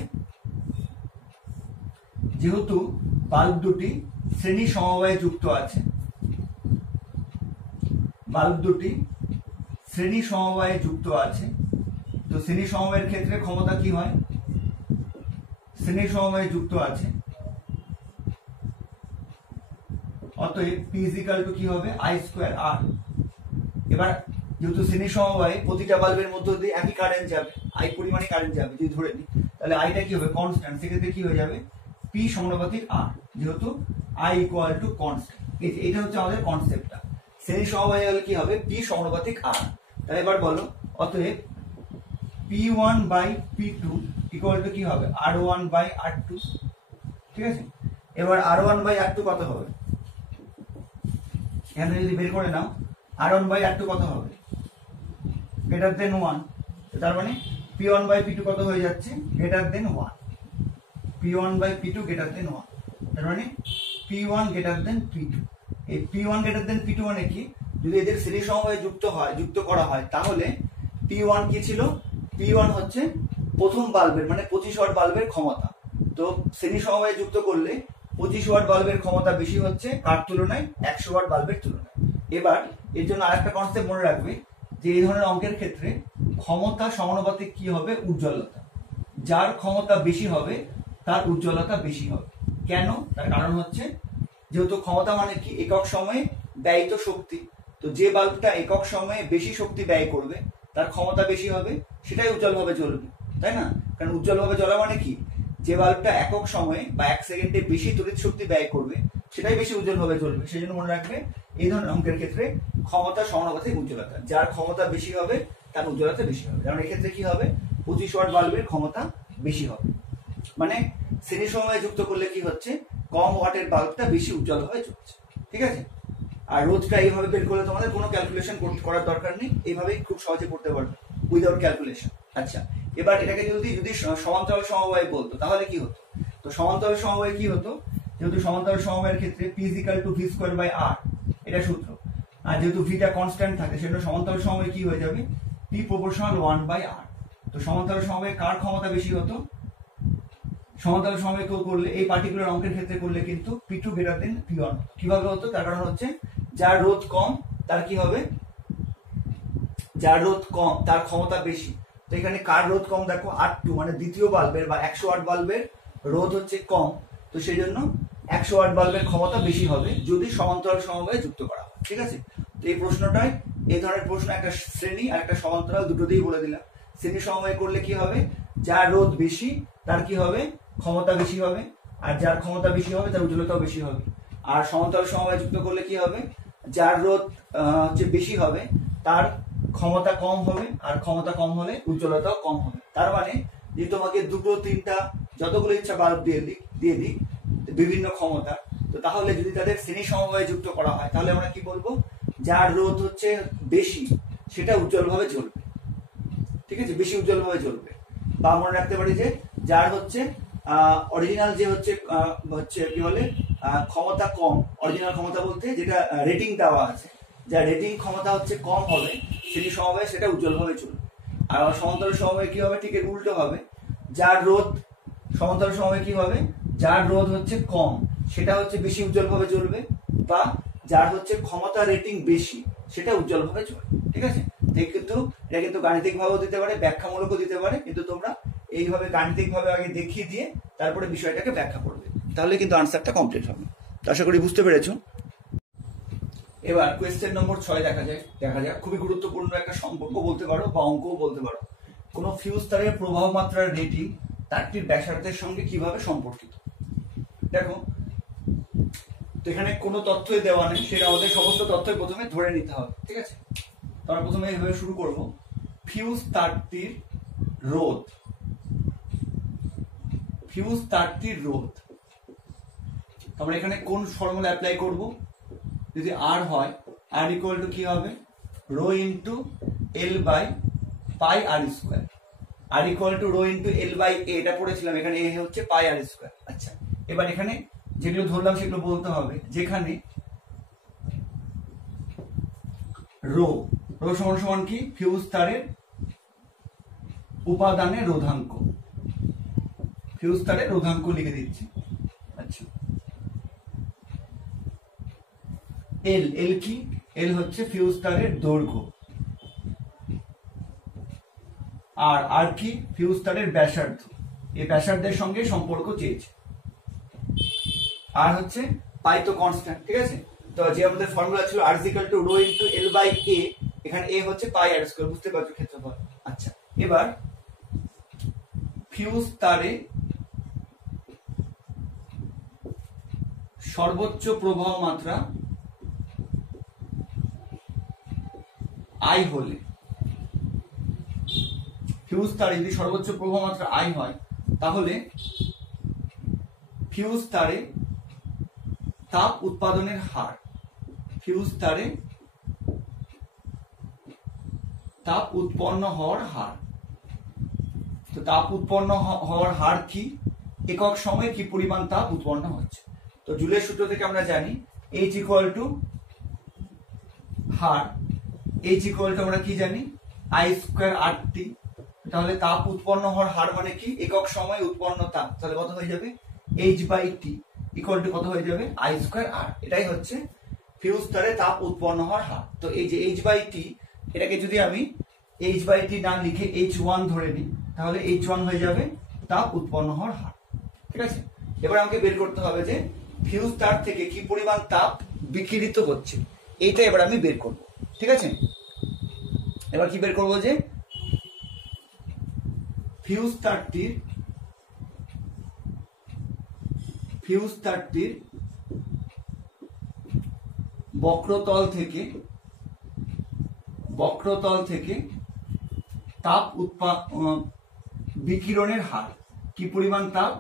যেহেতু বাল্ব দুটি শ্রেণী সমবায়ে যুক্ত আছে, বাল্ব দুটি শ্রেণী সমবায়ে যুক্ত আছে, তো শ্রেণী সমবায়ের ক্ষেত্রে ক্ষমতা কি হয়, শ্রেণী সমবায়ে যুক্ত আছে, অতএব P = কি হবে I²R। এবার যেহেতু শ্রেণী সমবায়ে প্রতিটা বাল্বের মধ্য দিয়ে একই কারেন্ট যাবে, I পরিমাণে কারেন্ট যাবে যদি ধরে নিই, তাহলে আইটা কি হবে কনস্ট্যান্ট, সেক্ষেত্রে কি হয়ে যাবে P সমানুপাতিক R, যেহেতু I = কনস্ট্যান্ট। এটা হচ্ছে আমাদের কনসেপ্টটা। শ্রেণী সমবায়ে হলে কি হবে P সমানুপাতিক R। তাহলে এবার বলো, অতএব P1/P2 = কি হবে R1/R2, ঠিক আছে। এবার R1/R2 কত হবে, এখানে যদি বের করে নাও R1/R2 কত হবে, গ্রেটার দেন 1, তার মানে P1/P2 কত হয়ে যাচ্ছে, greater than 1, P1/P2 greater than 1, তার মানে P1 গ্রেটার দেন P2। এই P1 গ্রেটার দেন P2 মানে কি, যদি এদের শ্রেণী সমবায়ে যুক্ত করা হয়, তাহলে P1 কি ছিল, P1 হচ্ছে প্রথম বাল্বের মানে 25 ওয়াট বাল্বের ক্ষমতা। তো শ্রেণী সমবায়ে যুক্ত করলে 25 ওয়াট বাল্বের ক্ষমতা বেশি হচ্ছে কার তুলনায়, 100 ওয়াট বাল্বের তুলনায়। এবার এর জন্য আরেকটা কনসেপ্ট মনে রাখবে যে এই ধরনের অঙ্কের ক্ষেত্রে ক্ষমতা সমানুপাতিক কি হবে, উজ্জ্বলতা। যার ক্ষমতা বেশি হবে তার উজ্জ্বলতা বেশি হবে। কেন, তার কারণ হচ্ছে যেহেতু ক্ষমতা মানে কি একক সময়ে ব্যয়িত শক্তি, তো যে বাল্বটা একক সময়ে বেশি শক্তি ব্যয় করবে তার ক্ষমতা বেশি হবে, সেটাই উজ্জ্বলভাবে জ্বলবে, তাই না। কারণ উজ্জ্বলভাবে জ্বলা মানে কি, যে বাল্বটা একক সময়ে বা 1 সেকেন্ডে বেশি তড়িৎ শক্তি ব্যয় করবে সেটাই বেশি উজ্জ্বলভাবে জ্বলবে। সেই জন্য মনে রাখবে এই ধরনের অঙ্কের ক্ষেত্রে ক্ষমতা সমানুপাতিক উজ্জ্বলতা, যার ক্ষমতা বেশি হবে তার উজ্জ্বলতা বেশি হবে। কারণ এক্ষেত্রে কি হবে 25 ওয়াট বাল্বের ক্ষমতা বেশি হবে, মানে শ্রেণী সমবায়ে যুক্ত করলে কি হচ্ছে কম ওয়াটের বাল্বটা বেশি উজ্জ্বলভাবে জ্বলছে, ঠিক আছে। আর রোধটা এইভাবে বের করলে তোমাদের কোনো ক্যালকুলেশন করার দরকার নেই, এইভাবেই খুব সহজে করতে পারবে উইদাউট ক্যালকুলেশন। আচ্ছা, এবার এটাকে যদি সমান্তরাল সমবায় বলতো তাহলে কি হতো, তো সমান্তরাল সমবায় কি হতো, যেহেতু সমান্তরাল সমবায়ের ক্ষেত্রে P = V²/R এটা সূত্র, আর যেহেতু ভিটা কনস্ট্যান্ট থাকে সেজন্য সমান্তরাল সমবায় কি হয়ে যাবে P = 1/R। তো সমান্তরাল সমবায়ে কার ক্ষমতা বেশি হতো, সমান্তরাল সমবায় করলে এই পার্টিকুলার অঙ্কের ক্ষেত্রে করলে কিন্তু P2 > P1। কিভাবে হতো, তার কারণ হচ্ছে যার রোধ কম তার কি হবে, যার রোধ কম তার ক্ষমতা বেশি। তো এখানে কার রোধ কম দেখো R2, মানে দ্বিতীয় বাল্বের বা 100 ওয়াট বাল্বের রোধ হচ্ছে কম, তো সেই জন্য 100 ওয়াট বাল্বের ক্ষমতা বেশি হবে যদি সমান্তরাল সমবায়ে যুক্ত করা হয়, ঠিক আছে। তো এই প্রশ্নটাই এই ধরনের প্রশ্ন একটা শ্রেণী আর একটা সমান্তরাল দুটোতেই বলে দিলাম। শ্রেণী সমবায়ে করলে কি হবে, যার রোধ বেশি তার কি হবে ক্ষমতা বেশি হবে, আর যার ক্ষমতা বেশি হবে তার উজ্জ্বলতাও বেশি হবে। আর সমান্তরাল সমবায়ে যুক্ত করলে কি হবে, যার রোধ হচ্ছে বেশি হবে তার ক্ষমতা কম হবে, আর ক্ষমতা কম হলে উজ্জ্বলতাও কম হবে। তার মানে যে তোমাকে 2, 3টা যতগুলো ইচ্ছা বাল্ব দিয়ে দিক বিভিন্ন ক্ষমতা, তো তাহলে যদি তাদের শ্রেণী সমবায়ে যুক্ত করা হয় তাহলে আমরা কি বলবো, যার রোধ হচ্ছে বেশি সেটা উজ্জ্বলভাবে জ্বলবে, ঠিক আছে, বেশি উজ্জ্বলভাবে জ্বলবে। বা মনে রাখতে পারি যে যার হচ্ছে অরিজিনাল যে হচ্ছে কি বলে ক্ষমতা কম, অরিজিনাল ক্ষমতা বলতে যেটা রেটিং দেওয়া আছে, যার রেটিং ক্ষমতা হচ্ছে কম হবে শ্রেণী সমবায়ে সেটা উজ্জ্বলভাবে চলবে। আর সমান্তরাল সমবায়ে কি হবে, ঠিক এর উল্টো হবে, যার রোধ সমান্তরাল সমবায়ে কি হবে, যার রোধ হচ্ছে কম সেটা হচ্ছে বেশি উজ্জ্বলভাবে জ্বলবে, বা যার হচ্ছে ক্ষমতা রেটিং বেশি সেটা উজ্জ্বলভাবে জ্বলবে, ঠিক আছে। কিন্তু এটা কিন্তু গাণিতিক ভাবেও দিতে পারে, ব্যাখ্যামূলকও দিতে পারে, কিন্তু তোমরা এইভাবে গাণিতিক ভাবে আগে দেখিয়ে দিয়ে তারপরে বিষয়টাকে ব্যাখ্যা করবে, তাহলে কিন্তু আনসারটা কমপ্লিট হবে। আশা করি বুঝতে পেরেছো। এবার কোয়েশ্চেন নম্বর 6 দেখা যাক। খুবই গুরুত্বপূর্ণ একটা সম্পর্ক বলতে পারো বা অঙ্কও বলতে পারো। কোন ফিউজ তারের প্রবাহ মাত্রার রেটিং তারটির ব্যাসার্ধের সঙ্গে কিভাবে সম্পর্কিত। দেখো তো এখানে কোনো তথ্যই দেওয়া নেই, সেটা আমাদের সমস্ত তথ্যই প্রথমে ধরে নিতে হবে, ঠিক আছে। তো আমরা প্রথমে এইভাবে শুরু করব, ফিউজ তারটির রোধ, ফিউজ তারটির রোধ। আমরা এখানে কোন ফর্মুলা অ্যাপ্লাই করব? যদি আর হয়, আর ইকুয়াল টু কি হবে? Rho into L by pi R square. R equal to rho into L by a, এটা পড়েছিলাম, এখানে এ হচ্ছে পাই আর স্কোয়ার। আচ্ছা, এবার এখানে যেগুলো ধরলাম সেগুলো বলতে হবে। যেখানে রো, রো সমান সমান কি? ফিউজ তারের উপাদানের রোধাঙ্ক, ফিউজ তারের রোধাঙ্ক লিখে দিচ্ছি। আচ্ছা, এল, এল কি? এল হচ্ছে ফিউজ তারের দৈর্ঘ্য। আর আর কি? ফিউজ তারের ব্যাসার্ধ। এই ব্যাসার্ধের সঙ্গে সম্পর্ক চেয়েছে। আর হচ্ছে পাই তো কনস্ট্যান্ট, ঠিক আছে। তো যে আমাদের ফর্মুলা ছিল r equal to rho into l by a, এখানে এ হচ্ছে পাই আর স্কয়ার, বুঝতে পারছো ক্ষেত্রফল। আচ্ছা, এবার ফিউজ তারে সর্বোচ্চ প্রবাহ মাত্রা আই হলে, ফিউজ তারে যদি সর্বোচ্চ প্রবাহ মাত্রা আই হয়, তাহলে ফিউজ তারে তাপ উৎপাদনের হার, ফিউজ তারে তাপ উৎপন্ন হওয়ার হার। তো তাপ উৎপন্ন হওয়ার হার কি? একক সময়ে কি পরিমাণ তাপ উৎপন্ন হচ্ছে। তো জুলের সূত্র থেকে আমরা জানি H equal to her, H equal to আমরা কি জানি? আই স্কোয়ার আর টি। তাহলে তাপ উৎপন্ন হওয়ার হার মানে কি? একক সময়ে উৎপন্ন তাপ। তাহলে কত হয়ে যাবে? H by T equal to কত হয়ে যাবে? I square R. এটাই হচ্ছে ফিউজ তারে তাপ উৎপন্ন হওয়ার হার। তো এই যে H বাই টি, এটাকে যদি আমি H বাই টি না লিখে H1 ধরে নিই, তাহলে H1 হয়ে যাবে তাপ উৎপন্ন হওয়ার হার, ঠিক আছে। এবার আমাকে বের করতে হবে যে ফিউজ তার থেকে কি পরিমাণ তাপ বিকিরিত হচ্ছে, এইটা এবার আমি বের করব, ঠিক আছে। এবার কি বের করব? যে ফিউজ তারটির বক্রতল থেকে তাপ বিকিরণের হার, কি পরিমাণ তাপ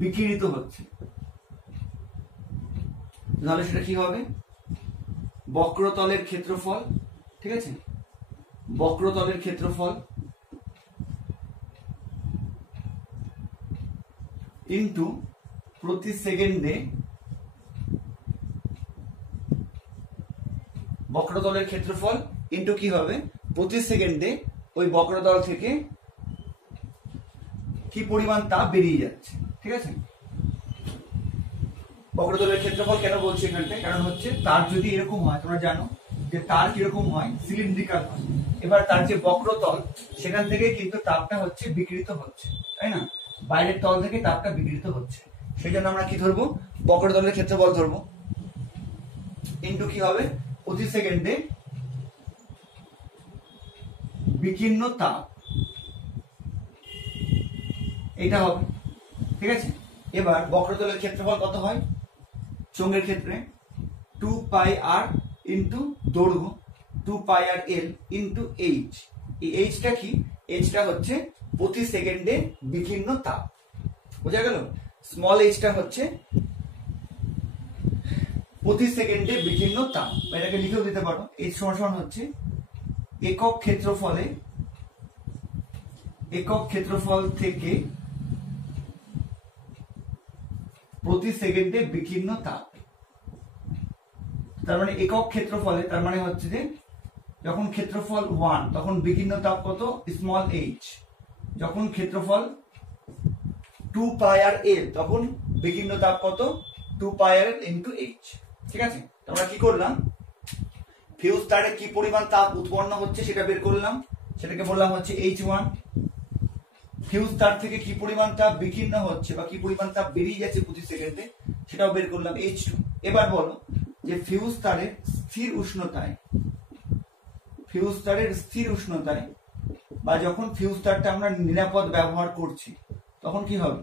বিকিরিত হচ্ছে। তাহলে সেটা কি হবে? বক্রতলের ক্ষেত্রফল, ঠিক আছে, বক্রতলের ক্ষেত্রফল ইন্টু প্রতি সেকেন্ডে, বক্রতলের ক্ষেত্রফল ইন্টু কি হবে? প্রতি সেকেন্ডে ওই বক্রতল থেকে কি পরিমাণ তাপ বেরিয়ে যাচ্ছে, ঠিক আছে। বক্রতলের ক্ষেত্রফল কেন বলছি এখানটায়? কারণ হচ্ছে তার যদি এরকম হয়, তোমরা জানো যে তার কিরকম হয়? সিলিন্ড্রিকাল হয়। এবার তার যে বক্রতল, সেখান থেকে কিন্তু তাপটা হচ্ছে বিকৃত হচ্ছে, তাই না? বাইরের তল থেকে তাপটা বিকৃত হচ্ছে। সেই জন্য আমরা কি ধরবো? বক্রতলের ক্ষেত্রফল ধরবো ইন্টু কি হবে? প্রতি সেকেন্ডে বিকীর্ণ তাপ, এটা হবে, ঠিক আছে। এবার বক্রতলের ক্ষেত্রফল কত হয় চোঙের ক্ষেত্রে? 2 পাই আর ইন্টু দৈর্ঘ্য, 2 পাই আর এল ইন্টু এইচ। এই এইচটা কি? এইচটা হচ্ছে প্রতি সেকেন্ডে বিকীর্ণ তাপ, বোঝা গেল? স্মল এইচটা হচ্ছে প্রতি সেকেন্ডে বিকীর্ণ তাপ। এটাকে লিখেও দিতে পারো। এইচ সমান হচ্ছে একক ক্ষেত্রফল থেকে প্রতি সেকেন্ডে বিকীর্ণ তাপ। তার মানে একক ক্ষেত্রফলে, তার মানে হচ্ছে যে যখন ক্ষেত্রফল 1 তখন বিকীর্ণ তাপ কত? Small H. যখন ক্ষেত্রফল 2 পাই আর এল তখন বিকীর্ণ তাপ কত? 2 পাই আর এল ইন্টু এইচ, ঠিক আছে। আমরা কি করলাম? ফিউজ তারে কি পরিমাণ তাপ উৎপন্ন হচ্ছে সেটা বের করলাম, সেটাকে বললাম হচ্ছে H1। ফিউজ তার থেকে কি পরিমাণ তাপ বিকীর্ণ হচ্ছে বা কি পরিমাণ তাপ বেরিয়ে যাচ্ছে প্রতি সেকেন্ডে, সেটাও বের করলাম, H2। এবার বলো যে ফিউজ তারের স্থির উষ্ণতায় বা যখন ফিউজ তারটা আমরা নিরাপদ ব্যবহার করছি, তখন কি হবে?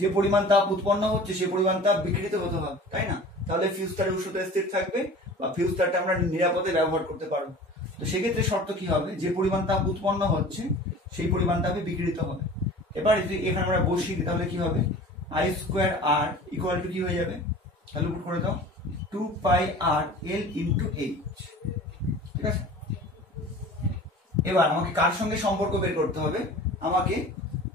যে পরিমাণ তাপ উৎপন্ন হচ্ছে সেই পরিমাণ তাপ বিকিরিত হতে হবে, তাই না? তাহলে ফিউজ তারের উষ্ণতা স্থির থাকবে বা ফিউজ তারটা আমরা নিরাপদে ব্যবহার করতে পারবো। তো সেক্ষেত্রে শর্ত কি হবে, যে পরিমাণ তাপ উৎপন্ন হচ্ছে সেই পরিমাণ তাপে বিকিরিত হবে। এবার যদি এখানে আমরা বসিয়ে দিই তাহলে কি হবে, I square R equal to কি হয়ে যাবে, তাহলে পুট করে দাও 2 পাই আর এল ইন্টু এইচ। ঠিক আছে, এবার আমাকে কার সঙ্গে সম্পর্ক বের করতে হবে, আমাকে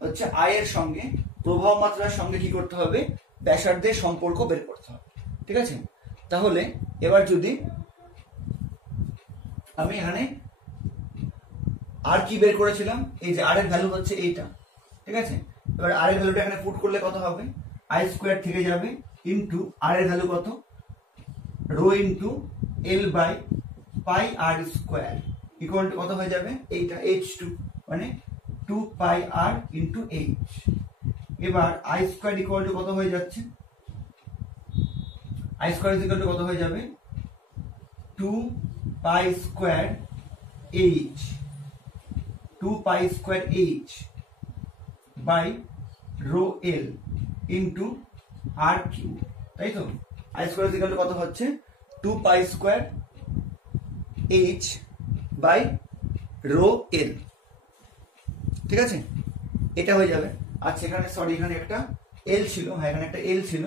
হচ্ছে আই এর সঙ্গে প্রবাহ মাত্রার সঙ্গে কি করতে হবে, ব্যাসার্ধের সম্পর্ক বের করতে হবে। ঠিক আছে, তাহলে এবার যদি আমি এখানে আর কি বের করেছিলাম, এই যে আর এর ভ্যালু হচ্ছে এইটা। ঠিক আছে, এবার আর এর ভ্যালুটা এখানে পুট করলে কত হবে, আই স্কোয়ার থেকে যাবে ইন্টু আর এর ভ্যালু কত, rho into L by pi R square equal to কত হয়ে যাবে, এইটা H2 মানে 2 পাই আর ইন্টু এইচ। এবার আই স্কোয়ার ইকুয়াল টু কত হয়ে যাচ্ছে, আই স্কোয়ার ইকুয়াল টু কত হয়ে যাবে 2 pi square H, 2 pi square H by rho L into R Q, তাই তো? আই স্কোয়ার ইকুয়াল টু কত হচ্ছে 2 pi square H by rho L. ঠিক আছে, এটা হয়ে যাবে। আচ্ছা এখানে সরি এখানে একটা এল ছিল, হ্যাঁ এখানে একটা এল ছিল,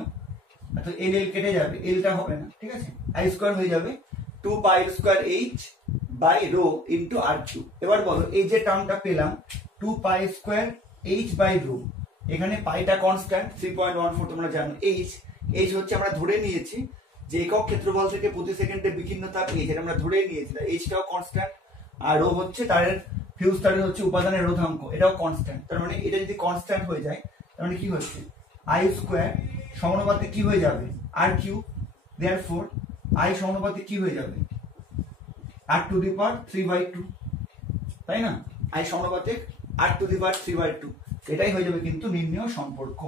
তো এল এল কেটে যাবে, এলটা হবে না। ঠিক আছে, আই স্কোয়ার হয়ে যাবে 2 pi square H by rho into R Q. এবার বলো এই যে টার্মটা পেলাম 2 pi square H by rho, এখানে পাইটা কনস্ট্যান্ট 3.14 তোমরা জানো। এইচ এইচ হচ্ছে আমরা ধরে নিয়েছি যে একক ক্ষেত্রফল থেকে প্রতি সেকেন্ডে বিকিন্ন তাপ এইচ, এটা আমরা ধরে নিয়েছি, এইচটাও কনস্ট্যান্ট। আর রো হচ্ছে তারের ফিউজ তারের হচ্ছে উপাদানের রোধাঙ্ক, এটাও কনস্ট্যান্ট। তার মানে এটা যদি কনস্ট্যান্ট হয়ে যায় তার মানে কি হচ্ছে, আই স্কোয়ার সমানুপাতিক কি হয়ে যাবে আর কিউ, দেয়ারফর আই সমানুপাতিক কি হয়ে যাবে আর টু দি পাওয়ার 3/2, তাই না? আই সমানুপাতিক আর টু দি পাওয়ার 3/2, এটাই হয়ে যাবে কিন্তু নির্ণেয় সম্পর্ক।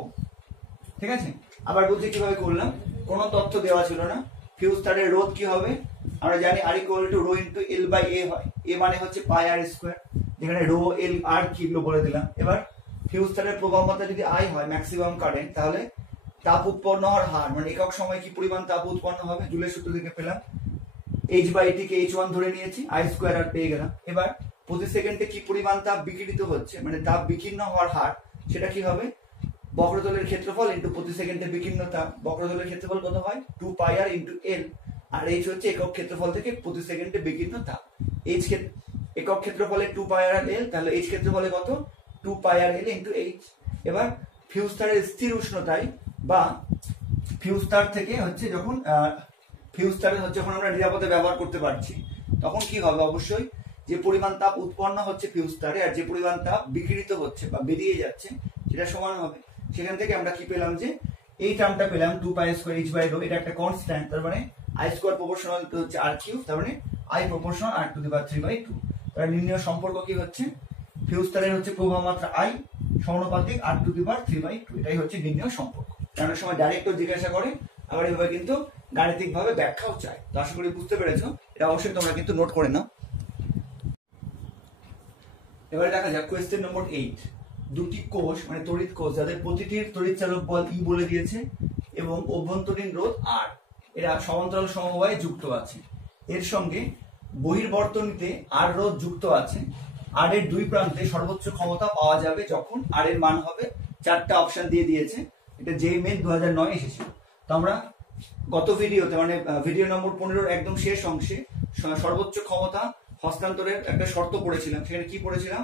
ঠিক আছে, আবার বলতে কিভাবে করলাম, কোনো তথ্য দেওয়া ছিল না। ফিউজ তারের রোধ কি হবে, আমরা জানি r equal to rho into L by a হয়, এ মানে হচ্ছে পাই আর স্কোয়ার, যেখানে রো এল আর কি বলে দিলাম। এবার ফিউজ তারের প্রবাহ মাত্রা যদি আই হয় ম্যাক্সিমাম কারেন্ট, তাহলে তাপ উৎপন্ন হওয়ার হার মানে একক সময় কি পরিমাণ তাপ উৎপন্ন হবে, জুলের সূত্র থেকে পেলাম H by T K H1 ধরে নিয়েছি, আই স্কোয়ার আর পেয়ে গেলাম। এবার প্রতি সেকেন্ডে কি পরিমাণ তাপ বিকিরিত হচ্ছে মানে তাপ বিকীর্ণ হওয়ার হার, সেটা কি হবে, বক্রতলের ক্ষেত্রফল ইন্টু প্রতি সেকেন্ডে বিকীর্ণ তাপ। বক্রতলের ক্ষেত্রফল কত হয় 2 পাই আর ইন্টু এল, আর এইচ হচ্ছে একক ক্ষেত্রফল থেকে প্রতি সেকেন্ডে বিকীর্ণ তাপ। এইচ একক ক্ষেত্রফলে 2 পাই আর এল, তাহলে এইচ ক্ষেত্রফলে কত 2 পাই আর এল ইন্টু এইচ। এবার ফিউজ তারের স্থির উষ্ণতায় বা ফিউজ তার থেকে হচ্ছে যখন ফিউজ তারের হচ্ছে যখন আমরা নিরাপদে ব্যবহার করতে পারছি, তখন কি হবে, অবশ্যই যে পরিমাণ তাপ উৎপন্ন হচ্ছে ফিউজ তারে আর যে পরিমাণ তাপ বিকিরিত হচ্ছে বা বেরিয়ে যাচ্ছে সেটা সমান হবে। সেখান থেকে আমরা কি পেলাম, যে এই টার্মটা পেলাম 2 pi square H by rho, এটা একটা কনস্ট্যান্ট, তার মানে আই স্কয়ার প্রপোর্শনাল টু হচ্ছে আর কিউ, তার মানে I proportional r to the power 3/2। তার নির্ণয় সম্পর্ক কি হচ্ছে, ফিউজ তারের হচ্ছে প্রবাহ মাত্রা আই সমানুপাতিক আর টু দি পাওয়ার 3/2, এটাই হচ্ছে নির্ণয় সম্পর্ক। অনেক সময় ডাইরেক্টও জিজ্ঞাসা করে, আবার এভাবে কিন্তু গাণিতিক ভাবে ব্যাখ্যাও চায়। তো আশা করি বুঝতে পেরেছো, এটা অবশ্যই তোমরা কিন্তু নোট করে নাও। এবারে দেখা যাক কোয়েশ্চেন নম্বর 8। দুটি কোষ মানে তড়িৎ কোষ যাদের প্রতিটির তড়িৎ চালক বল ই বলে দিয়েছে এবং অভ্যন্তরীণ রোধ আর, এরা সমান্তরাল সমবায়ে যুক্ত আছে। এর সঙ্গে বহির্বর্তনীতে আর রোধ যুক্ত আছে। আর এর দুই প্রান্তে সর্বোচ্চ ক্ষমতা পাওয়া যাবে যখন আর এর মান হবে, চারটা অপশন দিয়ে দিয়েছে, এটা জে মে 2009 এসেছিল। তো আমরা গত ভিডিওতে মানে ভিডিও নম্বর 15 একদম শেষ অংশে সর্বোচ্চ ক্ষমতা হস্তান্তরের একটা শর্ত পড়েছিলাম। সেখানে কি পড়েছিলাম,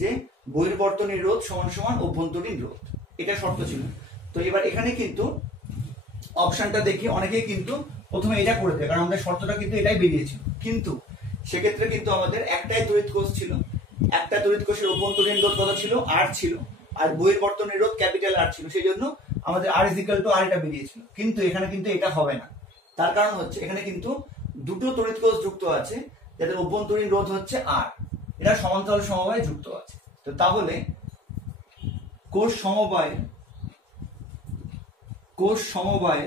যে বহির্বর্তনীর রোধ সমান সমান অভ্যন্তরীণ রোধ, এটা শর্ত ছিল। তো এবার এখানে কিন্তু অপশনটা দেখি অনেকেই কিন্তু প্রথমে এটা করে দেয়, কারণ আমাদের শর্তটা কিন্তু এটাই বেরিয়েছিল। কিন্তু সেক্ষেত্রে কিন্তু আমাদের একটাই তড়িৎ কোষ ছিল, একটা তড়িৎ কোষের অভ্যন্তরীণ রোধ কত ছিল, আর ছিল, আর বহির্বর্তনীর রোধ ক্যাপিটাল আর ছিল, সেই জন্য আমাদের আর ইজিক্যাল টু আর এটা বেরিয়েছিল। কিন্তু এখানে কিন্তু এটা হবে না, তার কারণ হচ্ছে এখানে কিন্তু দুটো তড়িৎ কোষ যুক্ত আছে যাদের অভ্যন্তরীণ রোধ হচ্ছে আর, এটা সমান্তরাল সমবায়ে যুক্ত আছে। তো তাহলে কোষ সমবায়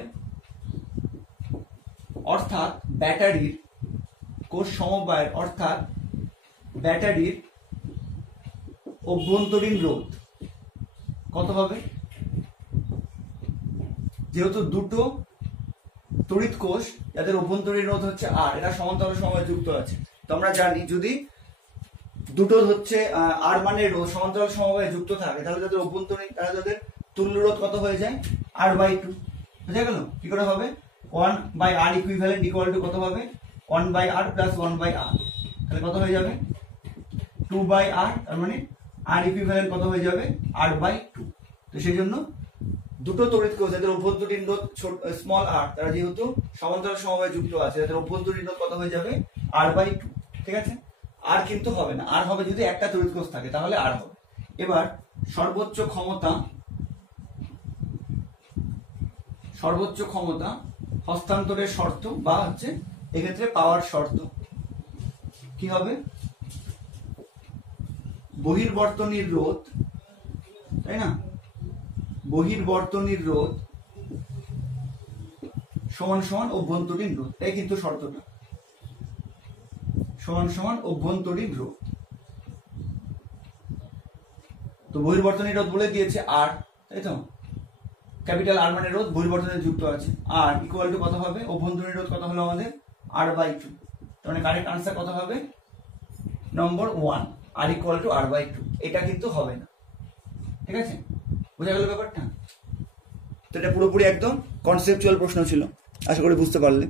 অর্থাৎ ব্যাটারির কোষ সমবায় অর্থাৎ ব্যাটারির অভ্যন্তরীণ রোধ কত হবে, যেহেতু দুটো তড়িৎ কোষ যাদের অভ্যন্তরীণ রোধ হচ্ছে আর, এরা সমান্তরাল সমবায়ে যুক্ত আছে। তো আমরা জানি যদি দুটো হচ্ছে আর মানে রোধ সমান্তরাল সমবায়ে যুক্ত থাকে তাহলে তাদের অভ্যন্তরীণ তাদের তুল্য রোধ কত হয়ে যায় R/2। বুঝা গেল? কি করে হবে? 1/R ইকুইভ্যালেন্ট ইকুয়াল টু কত হবে? 1/R প্লাস 1/R, তাহলে কত হয়ে যাবে? 2/R। তার মানে R ইকুইভ্যালেন্ট কত হয়ে যাবে? R/2। তো সেই জন্য দুটো তড়িৎ কোষ যাদের অভ্যন্তরীণ রোধ স্মল r, তারা যেহেতু সমান্তরাল সমবায়ে যুক্ত আছে, তাদের অভ্যন্তরীণ রোধ কত হয়ে যাবে? R/2। ঠিক আছে? আর কিন্তু হবে না, আর হবে যদি একটা তড়িৎ কোষ থাকে, তাহলে আর হবে। এবার সর্বোচ্চ ক্ষমতা হস্তান্তরের শর্ত বা হচ্ছে এক্ষেত্রে পাওয়ার শর্ত কি হবে? বহির্বর্তনীর রোধ, তাই না? বহির্বর্তনীর রোধ সমান সমান অভ্যন্তরীণ রোধ, তাই কিন্তু শর্তটা সমান সমান অভ্যন্তরীণ রোধ। তো বহির্বর্তনীর রোধ বলে দিয়েছে আর, তাই তো? ক্যাপিটাল আর মানে রোধ বহির্বর্তনীতে যুক্ত আছে, আর ইকুয়াল টু কত হবে? অভ্যন্তরীণ রোধ কত হলো আমাদের? R/2। তার মানে কারেক্ট আনসার কত হবে? নম্বর 1, আর ইকুয়াল টু R/2। এটা কিন্তু হবে না। ঠিক আছে? বোঝা গেল ব্যাপারটা? তো এটা পুরোপুরি একদম কনসেপচুয়াল প্রশ্ন ছিল, আশা করি বুঝতে পারলে।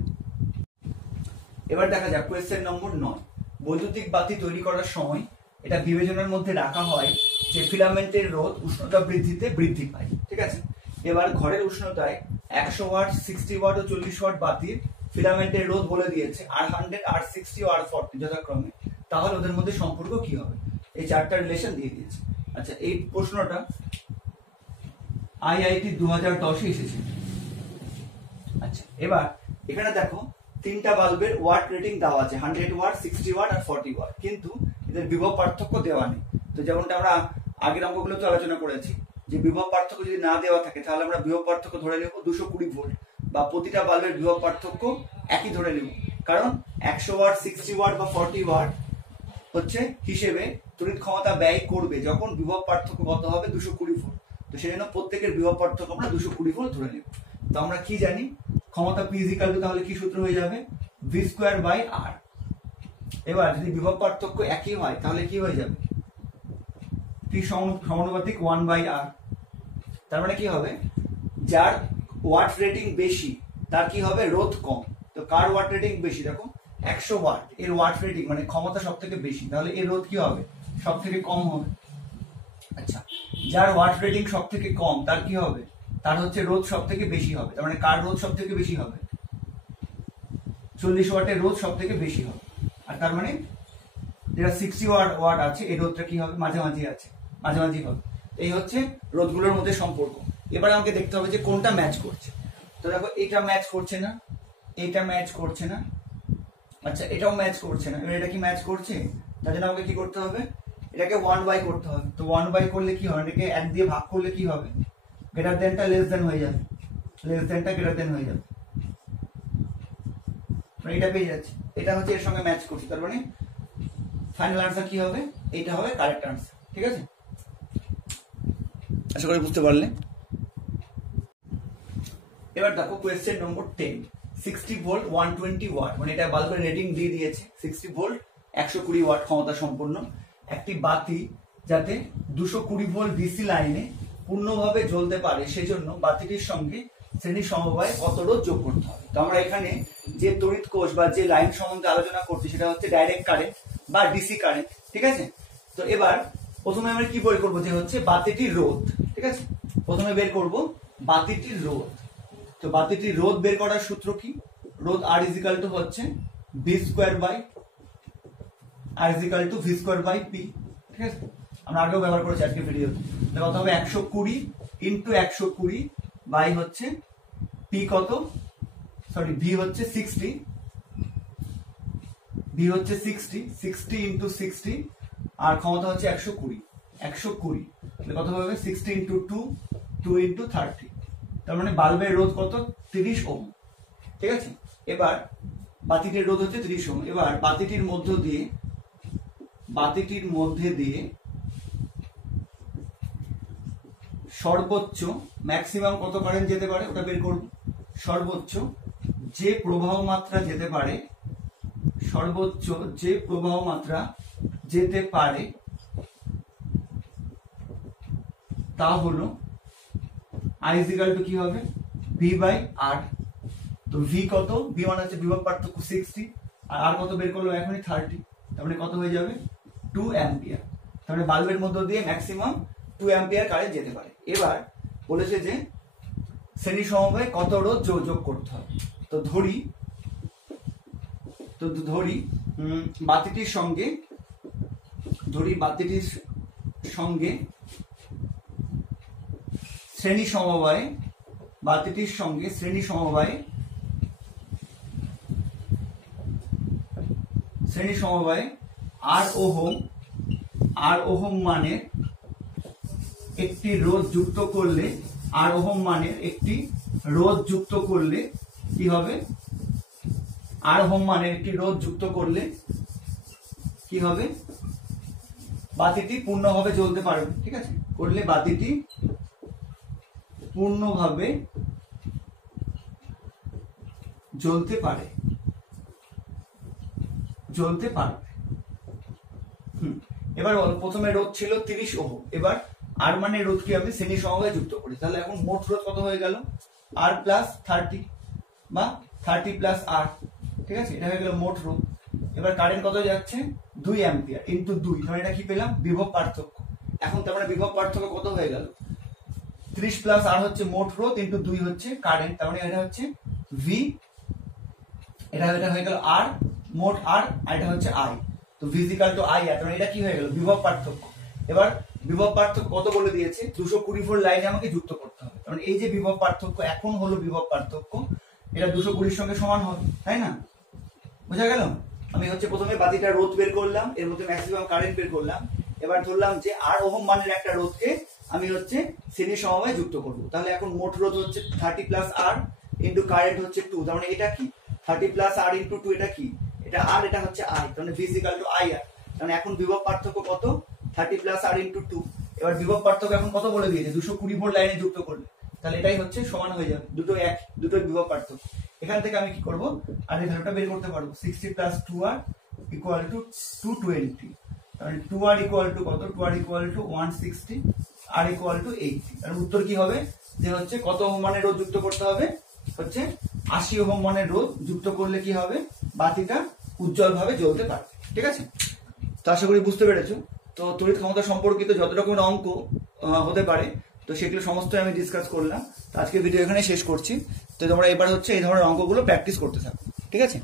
এবার দেখা যাক কোয়েশ্চেন নম্বর 9। বৈদ্যুতিক বাতি তৈরি করার সময় এটা বিবেচনার মধ্যে রাখা হয় যে ফিলামেন্টের রোধ উষ্ণতা বৃদ্ধিতে বৃদ্ধি পায়। ঠিক আছে? এবার ঘরের উষ্ণতায় 100 ওয়াট, 60 ওয়াট ও 40 ওয়াট বাতির ফিলামেন্টের রোধ বলে দিয়েছে R100, R60 ও R40 যথাক্রমে। তাহলে ওদের মধ্যে সম্পর্ক কি হবে? এই চারটা রিলেশন দিয়ে দিয়েছে। আচ্ছা, এই প্রশ্নটা IIT 2010 এসেছে। আচ্ছা, এবার এখানে দেখো তিনটা বাল্বের ওয়াট রেটিং দেওয়া আছে, 100 ওয়াট, 60 ওয়াট আর 40 ওয়াট, কিন্তু এদের বিভব পার্থক্য দেওয়া নেই। তো যেমনটা আমরা আগের অঙ্কগুলোতে আলোচনা করেছি যে বিভব পার্থক্য যদি না দেওয়া থাকে তাহলে আমরা বিভব পার্থক্য ধরে নেব 220 ভোল্ট, বা প্রতিটা বাল্বের বিভব পার্থক্য একই ধরে নেব, কারণ 100 ওয়াট, 60 ওয়াট বা 40 ওয়াট হচ্ছে হিসেবে তড়িৎ ক্ষমতা ব্যয় করবে যখন বিভব পার্থক্য কত হবে? 220 ভোল্ট। তো সেই জন্য প্রত্যেকের বিভব পার্থক্য আমরা 220 ভোল্ট ধরে নেব। তো আমরা কি জানি? ক্ষমতা P = তাহলে কি সূত্র হয়ে যাবে? V²/R। এবার যদি বিভব পার্থক্য একই হয় তাহলে কি হয়ে যাবে? P সমানুপাতিক 1/R। তার মানে কি হবে? যার ওয়াট রেটিং বেশি তার কি হবে? রোধ কম। তো কার ওয়াট রেটিং বেশি? দেখো 100 ওয়াট, এর ওয়াট রেটিং মানে ক্ষমতা সব থেকে বেশি, তাহলে এর রোধ কি হবে? সব থেকে কম হবে। আচ্ছা, যার ওয়াট রেটিং সব থেকে কম তার কি হবে? তার হচ্ছে রোধ সব থেকে বেশি হবে। তার মানে কার রোধ সব থেকে বেশি হবে? 40 ওয়াটের রোধ সব থেকে বেশি হবে। আর তার মানে যেটা 60 ওয়াট আছে এই রোধটা কি হবে? মাঝামাঝি আছে, মাঝামাঝি হবে। এই হচ্ছে রোধগুলোর মধ্যে সম্পর্ক। এবার আমাকে দেখতে হবে যে কোনটা ম্যাচ করছে। তো দেখো এটা ম্যাচ করছে না, এটা ম্যাচ করছে না, আচ্ছা এটাও ম্যাচ করছে না। এবার এটা কি ম্যাচ করছে? তার জন্য আমাকে কি করতে হবে? এটাকে 1/, করতে হবে। তো 1/, করলে কি হবে? এটাকে 1 দিয়ে ভাগ করলে কি হবে? গ্রেটার দেনটা লেস দেন হয়ে যাবে, লেস দেনটা গ্রেটার দেন হয়ে যাবে। মানে এটা পেয়ে যাচ্ছে, এটা হচ্ছে এর সঙ্গে ম্যাচ করছে। তার মানে ফাইনাল আনসার কি হবে? এটা হবে কারেক্ট আনসার। ঠিক আছে? আশা করি বুঝতে পারলে। এবার দেখো কোয়েশ্চেন নম্বর 10। 60 ভোল্ট 120 ওয়াট, মানে এটা বাল্বের রেটিং দিয়ে দিয়েছে 60 ভোল্ট 120 ওয়াট ক্ষমতা সম্পন্ন একটি বাতি যাতে 220 ভোল্ট ডিসি লাইনে পূর্ণভাবে জ্বলতে পারে সেজন্য বাতিটির সঙ্গে শ্রেণী সমবায়ে কত রোধ যোগ করতে হবে। তো আমরা এখানে যে তড়িৎ কোষ বা যে লাইন সম্বন্ধে আলোচনা করছি সেটা হচ্ছে ডাইরেক্ট কারেন্ট বা ডিসি কারেন্ট। ঠিক আছে? তো এবার প্রথমে আমরা কি বের করবো? যে হচ্ছে বাতিটির রোধ। ঠিক আছে? প্রথমে বের করব বাতিটির রোধ। তো বাতিটির রোধ বের করার সূত্র কি? রোধ R = হচ্ছে V²/P। ঠিক আছে? আমরা আগেও ব্যবহার করেছি আজকে ভিডিওতে। কত হবে? 120 × 120 বাই হচ্ছে P কত? সরি, V হচ্ছে 60, V হচ্ছে 60 × 60 আর ক্ষমতা হচ্ছে 120 তাহলে কত হবে? 60 × 2 2 × 30। তার মানে বাল্বের রোধ কত? 30 ওহম। ঠিক আছে? এবার বাতিটির রোধ হচ্ছে 30 ওহম। এবার বাতিটির মধ্যে দিয়ে সর্বোচ্চ ম্যাক্সিমাম কত কারেন্ট যেতে পারে ওটা বের করব। সর্বোচ্চ যে প্রবাহ মাত্রা যেতে পারে, সর্বোচ্চ যে প্রবাহ মাত্রা যেতে পারে তা হলো I = কি হবে V/R। তো V কত? V মানে হচ্ছে বিভব পার্থক্য 60, আর R কত বের করলো এখনই 30, তার মানে কত হয়ে যাবে 2 অ্যাম্পিয়ার। তার মানে বাল্বের মধ্য দিয়ে ম্যাক্সিমাম 2 অ্যাম্পিয়ার কারেন্ট যেতে পারে। এবার বলেছে যে শ্রেণী সমবায়ে কত রোধ যোগ করতে হবে। তো ধরি বাতিটির সঙ্গে শ্রেণী সমবায়ে R ওহম মানের একটি রোধ যুক্ত করলে, কি হবে? R ওহম মানের একটি রোধ যুক্ত করলে কি হবে? বাতিটি পূর্ণভাবে জ্বলতে পারবে। ঠিক আছে, করলে বাতিটি পূর্ণভাবে জ্বলতে পারবে। এবার প্রথমে রোধ ছিল 30 ওহম, এবার আর মানে রোধকে আমি শ্রেণী সমবায়ে যুক্ত করি, তাহলে এখন মোট রোধ কত হয়ে গেল? R + 30 বা 30 + R। ঠিক আছে, এটা হয়ে গেল মোট রোধ। এবার কারেন্ট কত যাচ্ছে? 2 অ্যাম্পিয়ার ইনটু 2, তাহলে এটা কি পেলাম? বিভব পার্থক্য। এখন তার মানে বিভব পার্থক্য কত হয়ে গেল? 30 + R হচ্ছে মোট রোধ ইনটু 2 হচ্ছে কারেন্ট, তার মানে এটা হচ্ছে V, এটা হয়ে গেল R মোট R, আর এটা হচ্ছে I। তো V = IR, তার মানে এটা কি হয়ে গেল? বিভব পার্থক্য। এবার বিভব পার্থক্য কত বলে দিয়েছে? 220 ভোল্ট লাইনে আমাকে যুক্ত করতে হবে। কারণ এই যে বিভব পার্থক্য এখন হলো বিভব পার্থক্য, এটা 220 সঙ্গে সমান হবে, তাই না? বোঝা গেল? আমি হচ্ছে প্রথমে বাতিটা রোধ বের করলাম, এর মধ্যে ম্যাক্সিমাম কারেন্ট বের করলাম। এবার ধরলাম যে R ওহম মানের একটা রোধকে আমি হচ্ছে শ্রেণী সমবায়ে যুক্ত করব। তাহলে এখন মোট রোধ হচ্ছে 30 + R ইনটু কারেন্ট হচ্ছে 2, তার মানে এটা কি? 30 + R ইনটু 2, এটা কি? এটা R, এটা হচ্ছে I, তার মানে V = IR। তার মানে এখন বিভব পার্থক্য কত? 30 + R ইনটু 2। এবার বিভব পার্থক্য এখন কত বলে দিয়েছে? 220 ভোল্ট লাইনে যুক্ত করলে, তাহলে এটাই হচ্ছে সমান হয়ে যাবে, দুটোই বিভব পার্থক্য। এখান থেকে আমি কি করব? আর এই ভ্যালুটা বের করতে পারবো। 60 + 2R = 220, তাহলে 2R = কত? 2R = 160, R = 80। তার উত্তর কি হবে? যে হচ্ছে কত ওহম মানের রোধ যুক্ত করতে হবে? হচ্ছে 80 ওহম মানের রোধ যুক্ত করলে কি হবে? বাতিটা উজ্জ্বলভাবে জ্বলতে পারবে। ঠিক আছে, তো আশা করি বুঝতে পেরেছো। তো তড়িৎ ক্ষমতা সম্পর্কিত যত রকমের অঙ্ক হতে পারে, তো সেগুলো সমস্তই আমি ডিসকাস করলাম। তো আজকে ভিডিও এখানে শেষ করছি। তো তোমরা এবার হচ্ছে এই ধরনের অঙ্কগুলো প্র্যাকটিস করতে থাকো। ঠিক আছে।